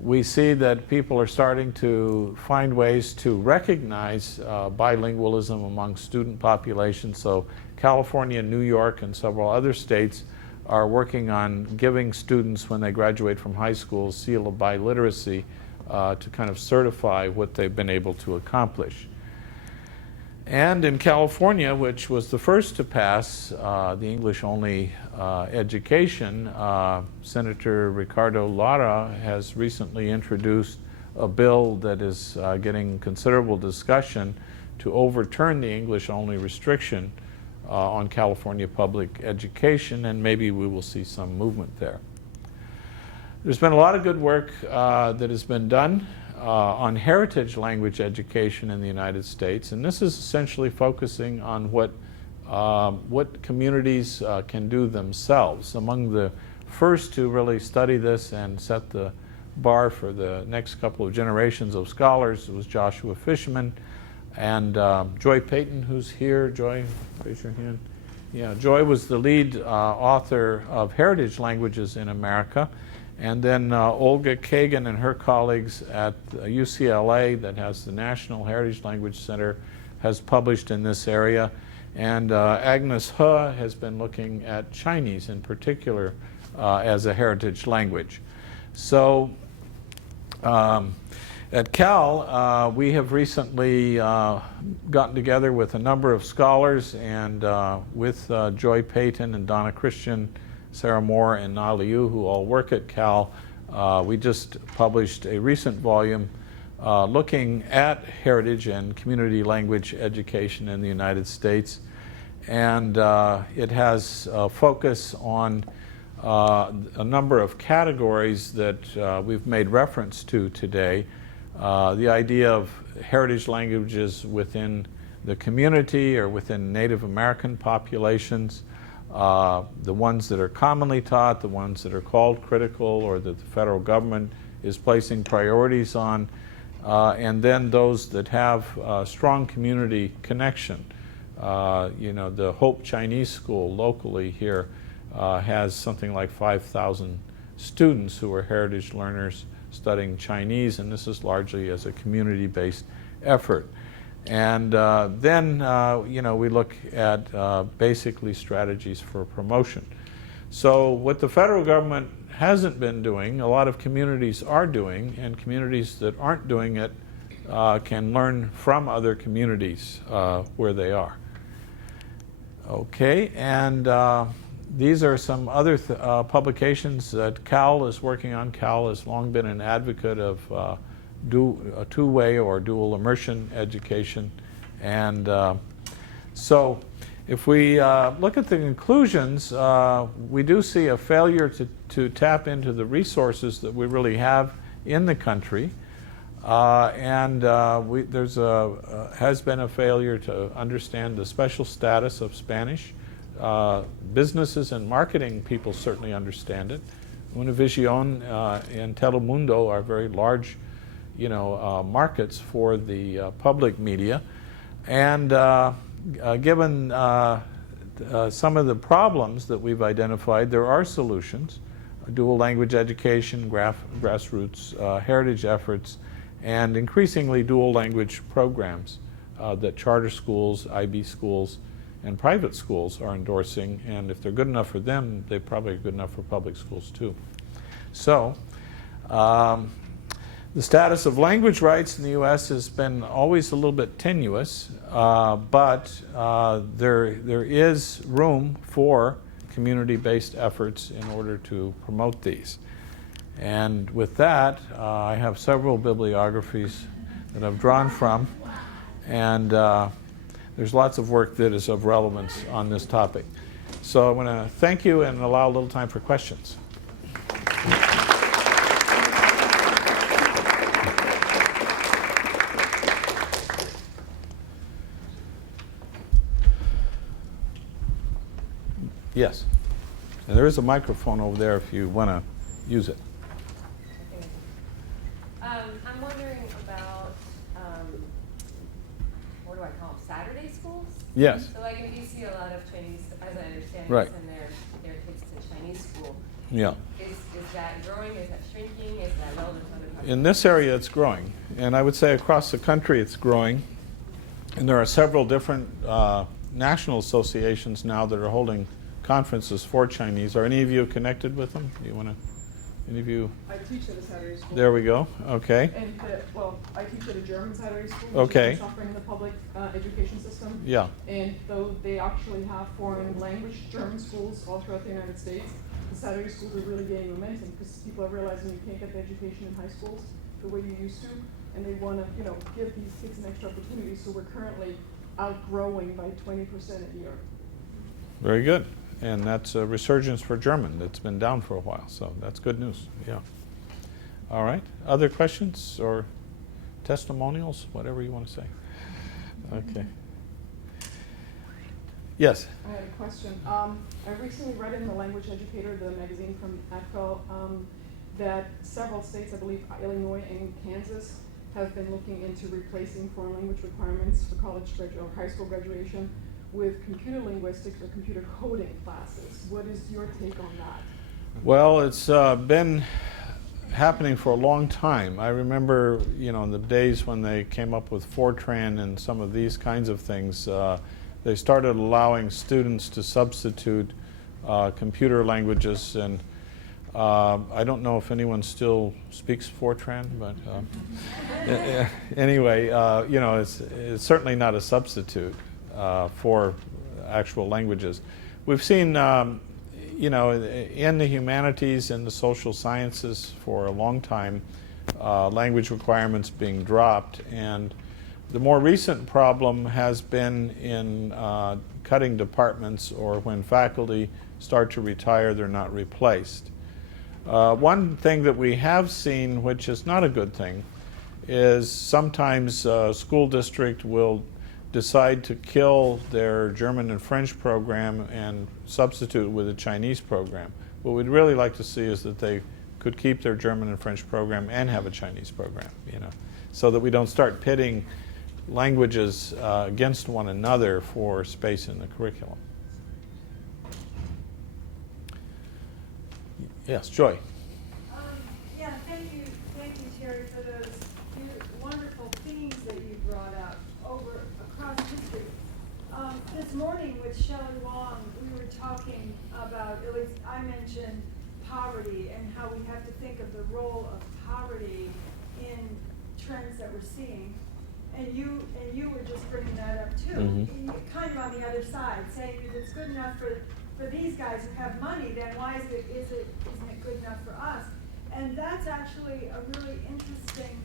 we see that people are starting to find ways to recognize bilingualism among student populations. So California, New York, and several other states are working on giving students, when they graduate from high school, a seal of biliteracy to kind of certify what they've been able to accomplish. And in California, which was the first to pass the English-only education, Senator Ricardo Lara has recently introduced a bill that is getting considerable discussion to overturn the English-only restriction on California public education, and maybe we will see some movement there. There's been a lot of good work that has been done on heritage language education in the United States, and this is essentially focusing on what communities can do themselves. Among the first to really study this and set the bar for the next couple of generations of scholars was Joshua Fishman and Joy Payton, who's here. Joy, raise your hand. Yeah, Joy was the lead author of Heritage Languages in America. And then Olga Kagan and her colleagues at UCLA, that has the National Heritage Language Center, has published in this area. And Agnes He has been looking at Chinese in particular as a heritage language. So at Cal, we have recently gotten together with a number of scholars, and with Joy Payton and Donna Christian, Sarah Moore, and Na Liu, who all work at Cal, we just published a recent volume looking at heritage and community language education in the United States. And it has a focus on a number of categories that we've made reference to today. The idea of heritage languages within the community or within Native American populations, the ones that are commonly taught, the ones that are called critical or that the federal government is placing priorities on, and then those that have strong community connection. The Hope Chinese School locally here has something like 5,000 students who are heritage learners studying Chinese, and this is largely as a community-based effort. And then we look at basically strategies for promotion. So what the federal government hasn't been doing, a lot of communities are doing, and communities that aren't doing it can learn from other communities where they are. Okay, and these are some other publications that Cal is working on. Cal has long been an advocate of a two-way or dual immersion education. And so if we look at the conclusions, we do see a failure to tap into the resources that we really have in the country. Has been a failure to understand the special status of Spanish. Businesses and marketing people certainly understand it. Univision and Telemundo are very large, markets for the public media. And given some of the problems that we've identified, there are solutions. Dual language education, grassroots heritage efforts, and increasingly dual language programs that charter schools, IB schools, and private schools are endorsing. And if they're good enough for them, they probably are good enough for public schools too. So the status of language rights in the U.S. has been always a little bit tenuous, but there is room for community-based efforts in order to promote these. And with that, I have several bibliographies that I've drawn from, and there's lots of work that is of relevance on this topic. So I want to thank you and allow a little time for questions. Yes. And there is a microphone over there if you want to use it. I'm wondering about, what do I call them, Saturday schools? Yes. So like in DC, a lot of Chinese, as I understand, Right. send their kids to Chinese school. Yeah. Is that growing? Is that shrinking? Is that relevant to other countries? In this area, it's growing. And I would say across the country, it's growing. And there are several different national associations now that are holding conferences for Chinese. Are any of you connected with them? Do you want to, any of you? I teach at a Saturday school. There we go. Okay. And, I teach at a German Saturday school, which Okay. is suffering in the public education system. Yeah. And though they actually have foreign language German schools all throughout the United States, the Saturday schools are really gaining momentum because people are realizing you can't get the education in high schools the way you used to, and they want to, give these kids an extra opportunity. So we're currently outgrowing by 20% a year. Very good. And that's a resurgence for German that's been down for a while. So that's good news. Yeah. All right. Other questions or testimonials, whatever you want to say. Okay. Yes. I had a question. I recently read in The Language Educator, the magazine from APCO, that several states, I believe Illinois and Kansas, have been looking into replacing foreign language requirements for college or high school graduation with computer linguistics or computer coding classes. What is your take on that? Well, it's been happening for a long time. I remember, in the days when they came up with Fortran and some of these kinds of things, they started allowing students to substitute computer languages, and I don't know if anyone still speaks Fortran, but anyway, it's certainly not a substitute for actual languages. We've seen, in the humanities and the social sciences for a long time, language requirements being dropped, and the more recent problem has been in cutting departments, or when faculty start to retire, they're not replaced. One thing that we have seen, which is not a good thing, is sometimes a school district will decide to kill their German and French program and substitute with a Chinese program. What we'd really like to see is that they could keep their German and French program and have a Chinese program, so that we don't start pitting languages against one another for space in the curriculum. Yes, Joy. Yeah, thank you, Terry, for those wonderful themes that you brought up across history. This morning with Shelley Wong, we were talking about, at least I mentioned poverty and how we have to think of the role of poverty in trends that we're seeing. And you were just bringing that up too, kind of on the other side, saying if it's good enough for these guys who have money, then why isn't it good enough for us? And that's actually a really interesting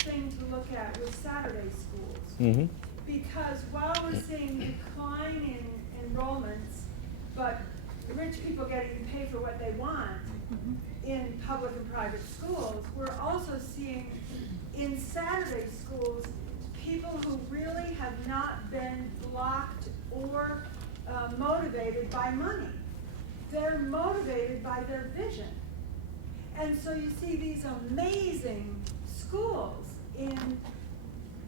thing to look at with Saturday schools. Because while we're seeing decline in enrollments, but rich people getting paid for what they want in public and private schools, we're also seeing in Saturday schools people who really have not been blocked or motivated by money. They're motivated by their vision. And so you see these amazing schools in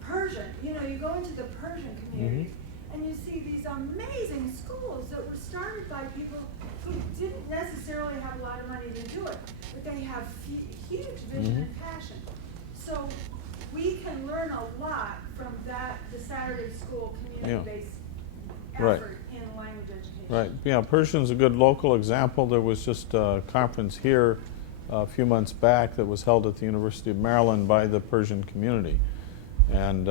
Persian. You go into the Persian community and you see these amazing schools that were started by people who didn't necessarily have a lot of money to do it, but they have huge vision and passion. So we can learn a lot from the Saturday school community-based effort in language education. Right. Yeah, Persian's a good local example. There was just a conference here a few months back that was held at the University of Maryland by the Persian community. And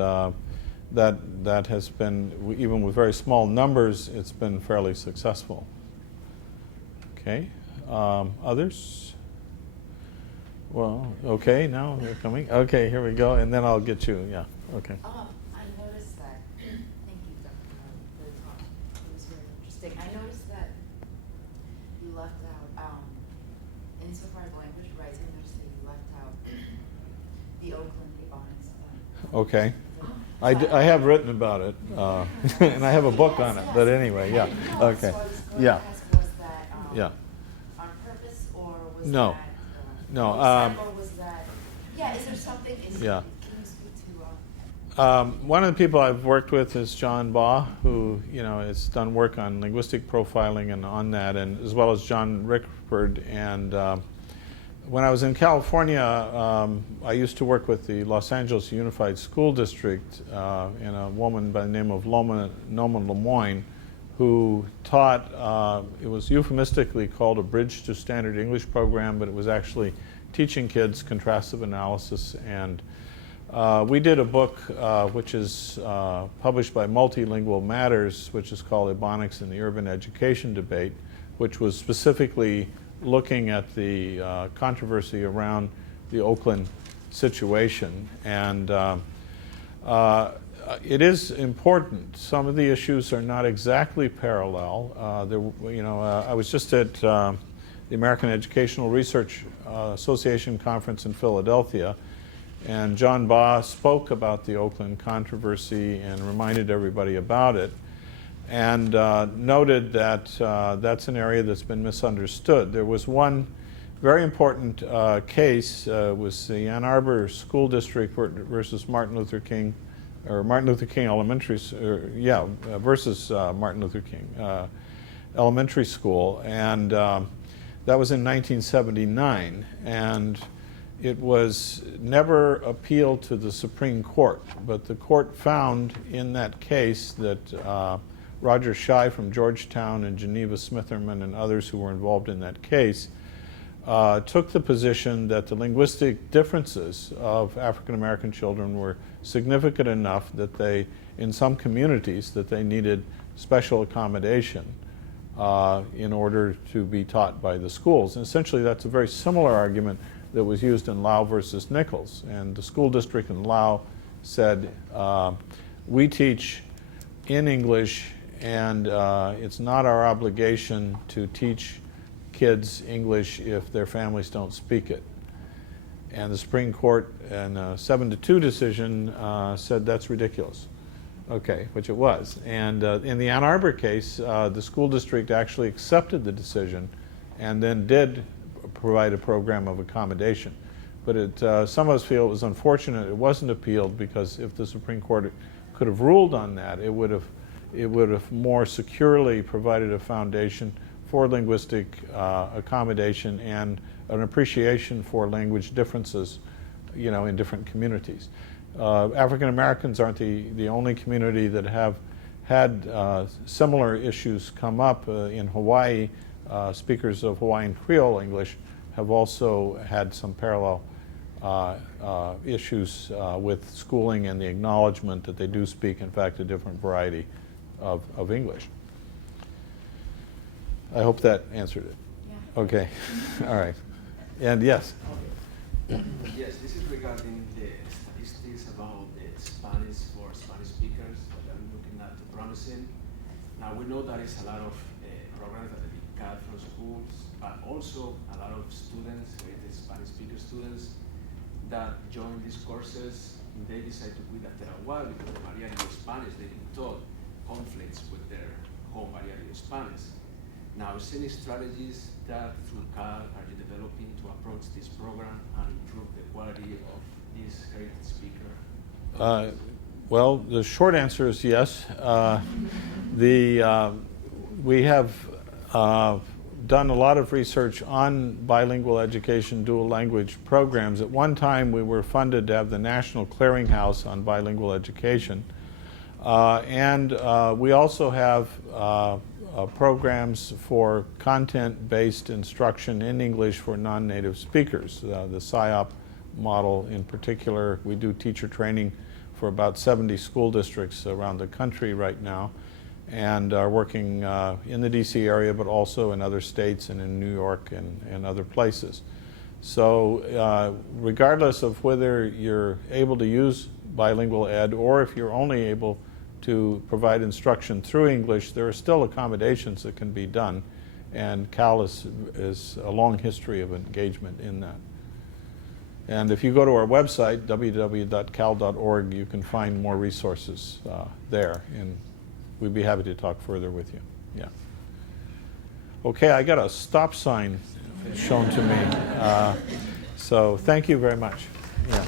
that has been, even with very small numbers, it's been fairly successful. Okay. Others? Well, okay, now they're coming. Okay, here we go, and then I'll get you. Yeah, okay. I noticed that, thank you, Dr. Miller, for the talk. It was very interesting. I noticed that you left out, insofar as language rights, I noticed that you left out the Oakland Ebonics. Okay. I have written about it, and I have a book on it, but anyway, yeah. Okay. So I was going Yeah. to ask, was that Yeah. on purpose, or was No. that? No, or was that, is there something, Yeah. Can you speak to? One of the people I've worked with is John Baugh, who has done work on linguistic profiling and on that, and as well as John Rickford. And when I was in California, I used to work with the Los Angeles Unified School District and a woman by the name of Noma Lemoyne, who taught, it was euphemistically called a Bridge to Standard English program, but it was actually teaching kids contrastive analysis. And we did a book which is published by Multilingual Matters, which is called Ebonics in the Urban Education Debate, which was specifically looking at the controversy around the Oakland situation. And it is important. Some of the issues are not exactly parallel. I was just at the American Educational Research Association conference in Philadelphia, and John Baugh spoke about the Oakland controversy and reminded everybody about it, and noted that that's an area that's been misunderstood. There was one very important case, was the Ann Arbor School District versus Martin Luther King Elementary, versus Martin Luther King Elementary School, and that was in 1979, and it was never appealed to the Supreme Court, but the court found in that case that Roger Schei from Georgetown and Geneva Smitherman and others who were involved in that case took the position that the linguistic differences of African American children were significant enough that they, in some communities, that they needed special accommodation in order to be taught by the schools. And essentially that's a very similar argument that was used in Lau versus Nichols. And the school district in Lau said, we teach in English, and it's not our obligation to teach kids English if their families don't speak it. And the Supreme Court, in a 7-2 decision, said that's ridiculous. okay, which it was. And in the Ann Arbor case, the school district actually accepted the decision and then did provide a program of accommodation. But some of us feel it was unfortunate it wasn't appealed, because if the Supreme Court could have ruled on that, it would have more securely provided a foundation for linguistic accommodation and an appreciation for language differences, you know, in different communities. African Americans aren't the only community that have had similar issues come up. In Hawaii, speakers of Hawaiian Creole English have also had some parallel issues with schooling and the acknowledgement that they do speak, in fact, a different variety of English. I hope that answered it. Yeah. Okay. All right. And yes. Yes, this is regarding the statistics about the Spanish for Spanish speakers that I'm looking at promising. Now we know that it's a lot of programs that have been cut from schools, but also a lot of students, the Spanish speaker students, that join these courses, they decide to quit after a while because the variety of Spanish they've been taught conflicts with their home variety of Spanish. Now, is any strategies that through CAL are you developing to approach this program and improve the quality of this heritage speaker? Well, the short answer is yes. We have done a lot of research on bilingual education, dual language programs. At one time, we were funded to have the National Clearinghouse on bilingual education. And we also have programs for content-based instruction in English for non-native speakers. The SIOP model in particular, we do teacher training for about 70 school districts around the country right now, and are working in the DC area, but also in other states and in New York and other places. So regardless of whether you're able to use bilingual ed or if you're only able to provide instruction through English, there are still accommodations that can be done, and CAL is a long history of engagement in that. And if you go to our website, www.cal.org, you can find more resources there, and we'd be happy to talk further with you. Yeah. Okay, I got a stop sign shown to me. So thank you very much. Yeah.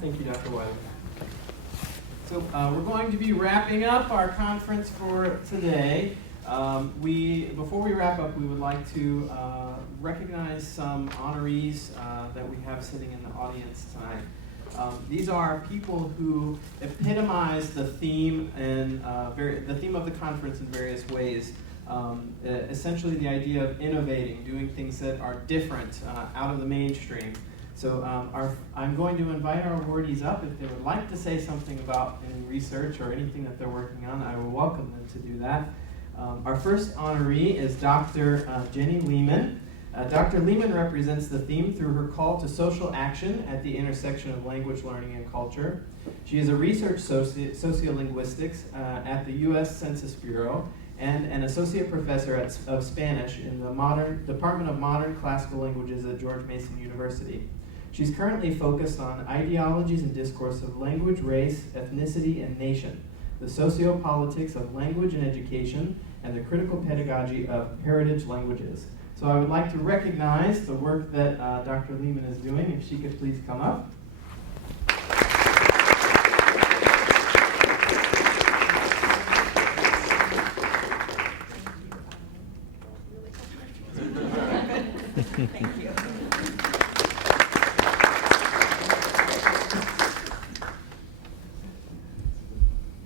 Thank you, Dr. Wiley. So we're going to be wrapping up our conference for today. Before we wrap up, we would like to recognize some honorees that we have sitting in the audience tonight. These are people who epitomize the theme and the theme of the conference in various ways. Essentially, the idea of innovating, doing things that are different, out of the mainstream. So I'm going to invite our awardees up. If they would like to say something about any research or anything that they're working on, I will welcome them to do that. Our first honoree is Dr. Jenny Lehman. Dr. Lehman represents the theme through her call to social action at the intersection of language learning and culture. She is a research sociolinguistics at the U.S. Census Bureau and an associate professor of Spanish in the Department of Modern Classical Languages at George Mason University. She's currently focused on ideologies and discourse of language, race, ethnicity, and nation, the sociopolitics of language and education, and the critical pedagogy of heritage languages. So I would like to recognize the work that Dr. Lehman is doing. If she could please come up. Thank you.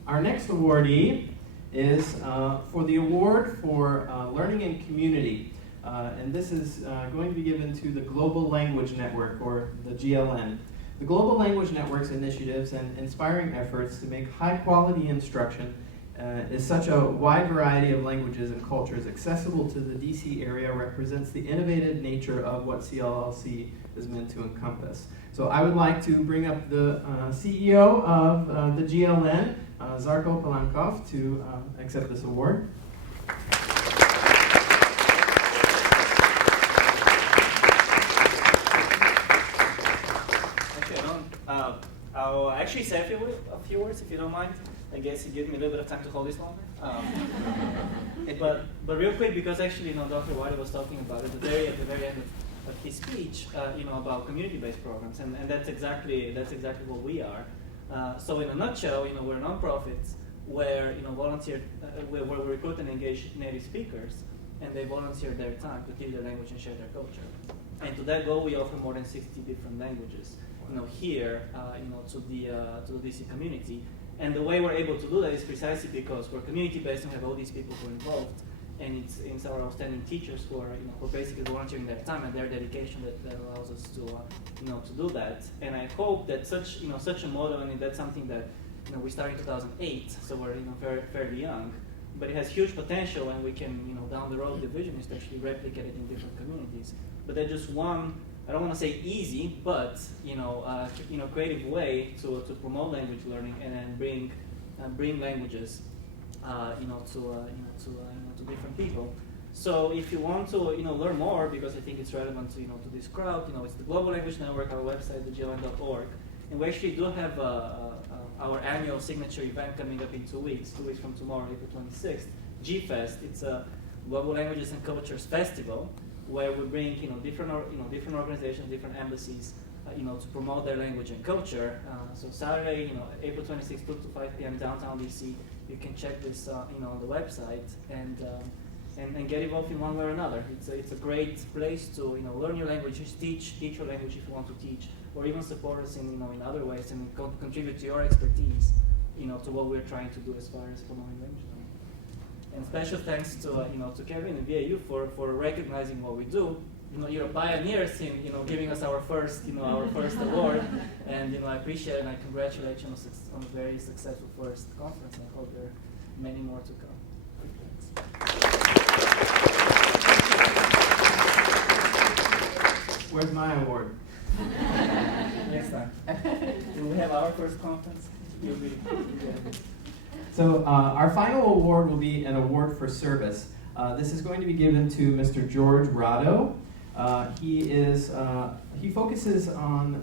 Our next awardee is for the award for learning and community. And this is going to be given to the Global Language Network, or the GLN. The Global Language Network's initiatives and inspiring efforts to make high-quality instruction is such a wide variety of languages and cultures accessible to the DC area represents the innovative nature of what CLLC is meant to encompass. So I would like to bring up the CEO of the GLN, Zarko Palankov, to accept this award. I'll actually say a few words if you don't mind. I guess it gives me a little bit of time to hold this longer. But real quick, because actually, Dr. Wiley was talking about it at the very end of his speech, about community-based programs, and that's exactly what we are. So in a nutshell, we're nonprofits where where we recruit and engage native speakers, and they volunteer their time to teach their language and share their culture. And to that goal, we offer more than 60 different languages, here, to the DC community. And the way we're able to do that is precisely because we're community-based and we have all these people who are involved, and it's our outstanding teachers who are basically volunteering their time and their dedication that allows us to do that. And I hope that such a model, and that's something that we started in 2008, so we're fairly young, but it has huge potential, and we can down the road the vision is to actually replicate it in different communities. But that's just one, I don't want to say easy, but creative way to promote language learning and then bring languages to different people. So if you want to learn more, because I think it's relevant to this crowd, it's the Global Language Network, our website, thegLN.org, and we actually do have our annual signature event coming up in 2 weeks from tomorrow, April 26th, GFest. It's a Global Languages and Cultures Festival, where we bring different organizations, different embassies, to promote their language and culture. So Saturday, April 26th, 2 to 5 p.m. downtown DC. You can check this, on the website and get involved in one way or another. It's a great place to learn your languages, teach your language if you want to teach, or even support us in other ways and contribute to your expertise, to what we're trying to do as far as promoting language learning. And special thanks to to Kevin and VAU for recognizing what we do. You're pioneers in giving us our first award, and I appreciate it and I congratulate you on a very successful first conference. I hope there are many more to come. Where's my award? Next time. When we have our first conference, you'll be. So our final award will be an award for service. This is going to be given to Mr. George Rado. He focuses on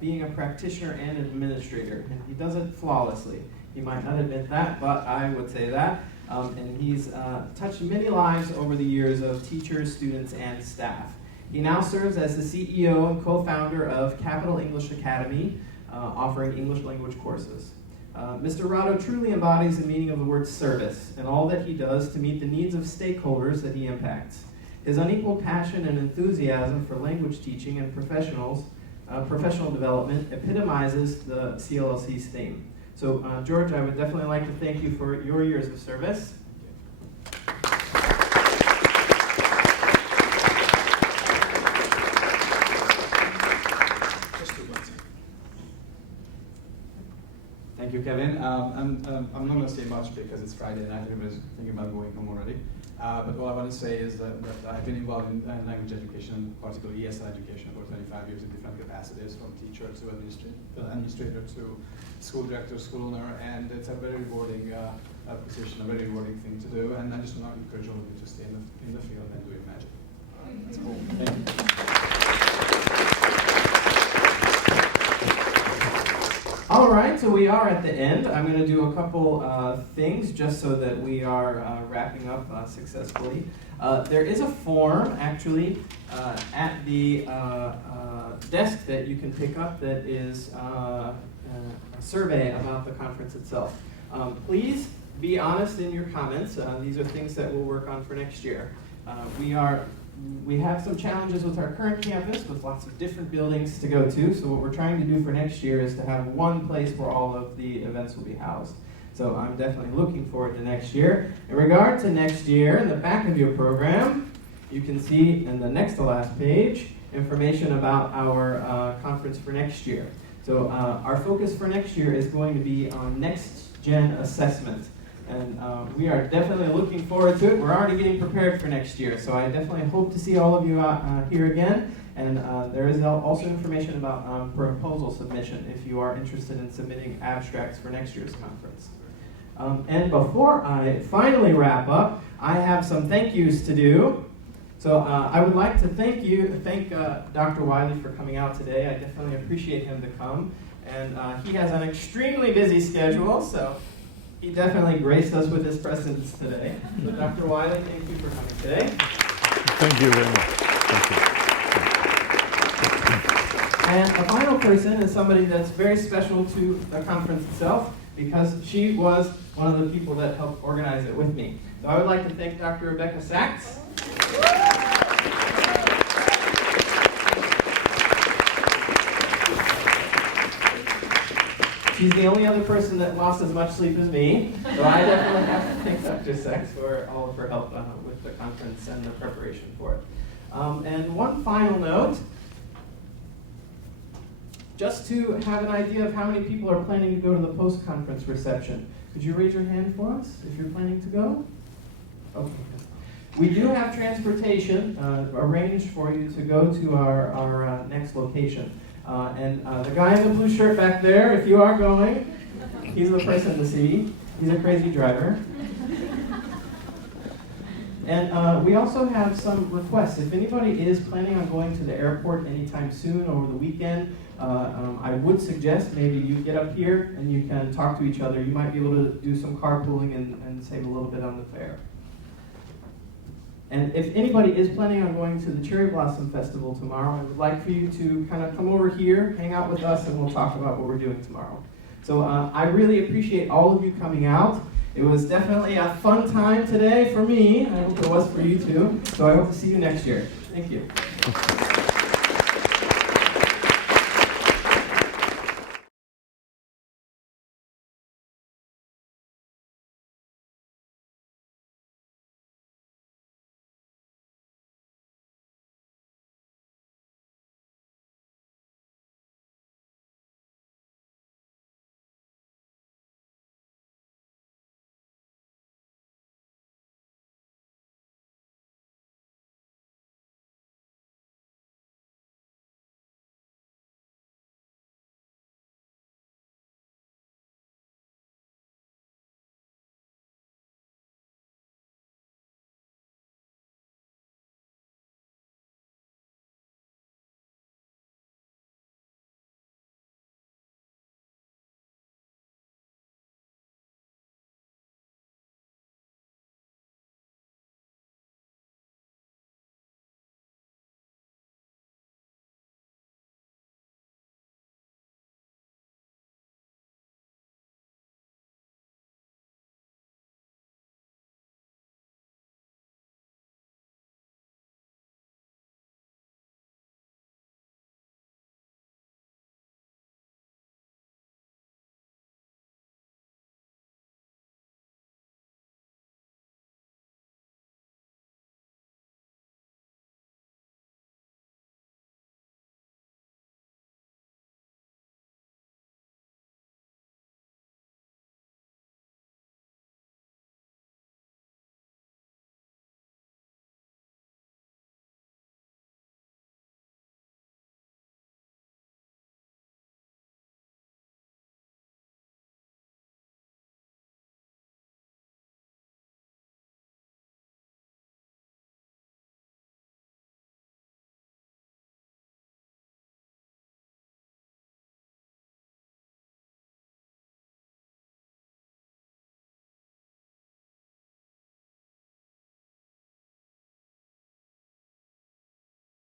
being a practitioner and an administrator, and he does it flawlessly. He might not admit that, but I would say that. And he's touched many lives over the years of teachers, students, and staff. He now serves as the CEO and co-founder of Capital English Academy, offering English language courses. Mr. Rado truly embodies the meaning of the word service and all that he does to meet the needs of stakeholders that he impacts. His unequaled passion and enthusiasm for language teaching and professional development epitomizes the CLLC's theme. So, George, I would definitely like to thank you for your years of service. Thank you, Kevin. I'm not going to say much because it's Friday night. Everybody's thinking about going home already. But what I want to say is that I've been involved in language education, particularly ESL education, for 25 years in different capacities, from teacher to administrator to school director, school owner, and it's a very rewarding position, a very rewarding thing to do. And I just want to encourage all of you to stay in the field and do your magic. That's cool. Thank you. All right, so we are at the end. I'm going to do a couple things just so that we are wrapping up successfully. There is a form, actually, at the desk that you can pick up that is a survey about the conference itself. Please be honest in your comments. These are things that we'll work on for next year. We have some challenges with our current campus with lots of different buildings to go to, so what we're trying to do for next year is to have one place where all of the events will be housed. So I'm definitely looking forward to next year. In regard to next year, in the back of your program, you can see in the next to last page information about our conference for next year. So our focus for next year is going to be on next-gen assessment. And we are definitely looking forward to it. We're already getting prepared for next year, so I definitely hope to see all of you here again. And there is also information about proposal submission if you are interested in submitting abstracts for next year's conference. And before I finally wrap up, I have some thank yous to do. So I would like to thank Dr. Wiley for coming out today. I definitely appreciate him to come. And he has an extremely busy schedule, so he definitely graced us with his presence today. So Dr. Wiley, thank you for coming today. Thank you very much. Thank you. And a final person is somebody that's very special to the conference itself, because she was one of the people that helped organize it with me. So I would like to thank Dr. Rebecca Sachs. She's the only other person that lost as much sleep as me, so I definitely have to thank Dr. Sachs for all of her help with the conference and the preparation for it. And one final note, just to have an idea of how many people are planning to go to the post-conference reception. Could you raise your hand for us if you're planning to go? Okay. We do have transportation arranged for you to go to our next location. And the guy in the blue shirt back there, if you are going, he's the person to see. He's a crazy driver. And we also have some requests. If anybody is planning on going to the airport anytime soon over the weekend, I would suggest maybe you get up here and you can talk to each other. You might be able to do some carpooling and save a little bit on the fare. And if anybody is planning on going to the Cherry Blossom Festival tomorrow, I would like for you to kind of come over here, hang out with us, and we'll talk about what we're doing tomorrow. So I really appreciate all of you coming out. It was definitely a fun time today for me. I hope it was for you too. So I hope to see you next year. Thank you.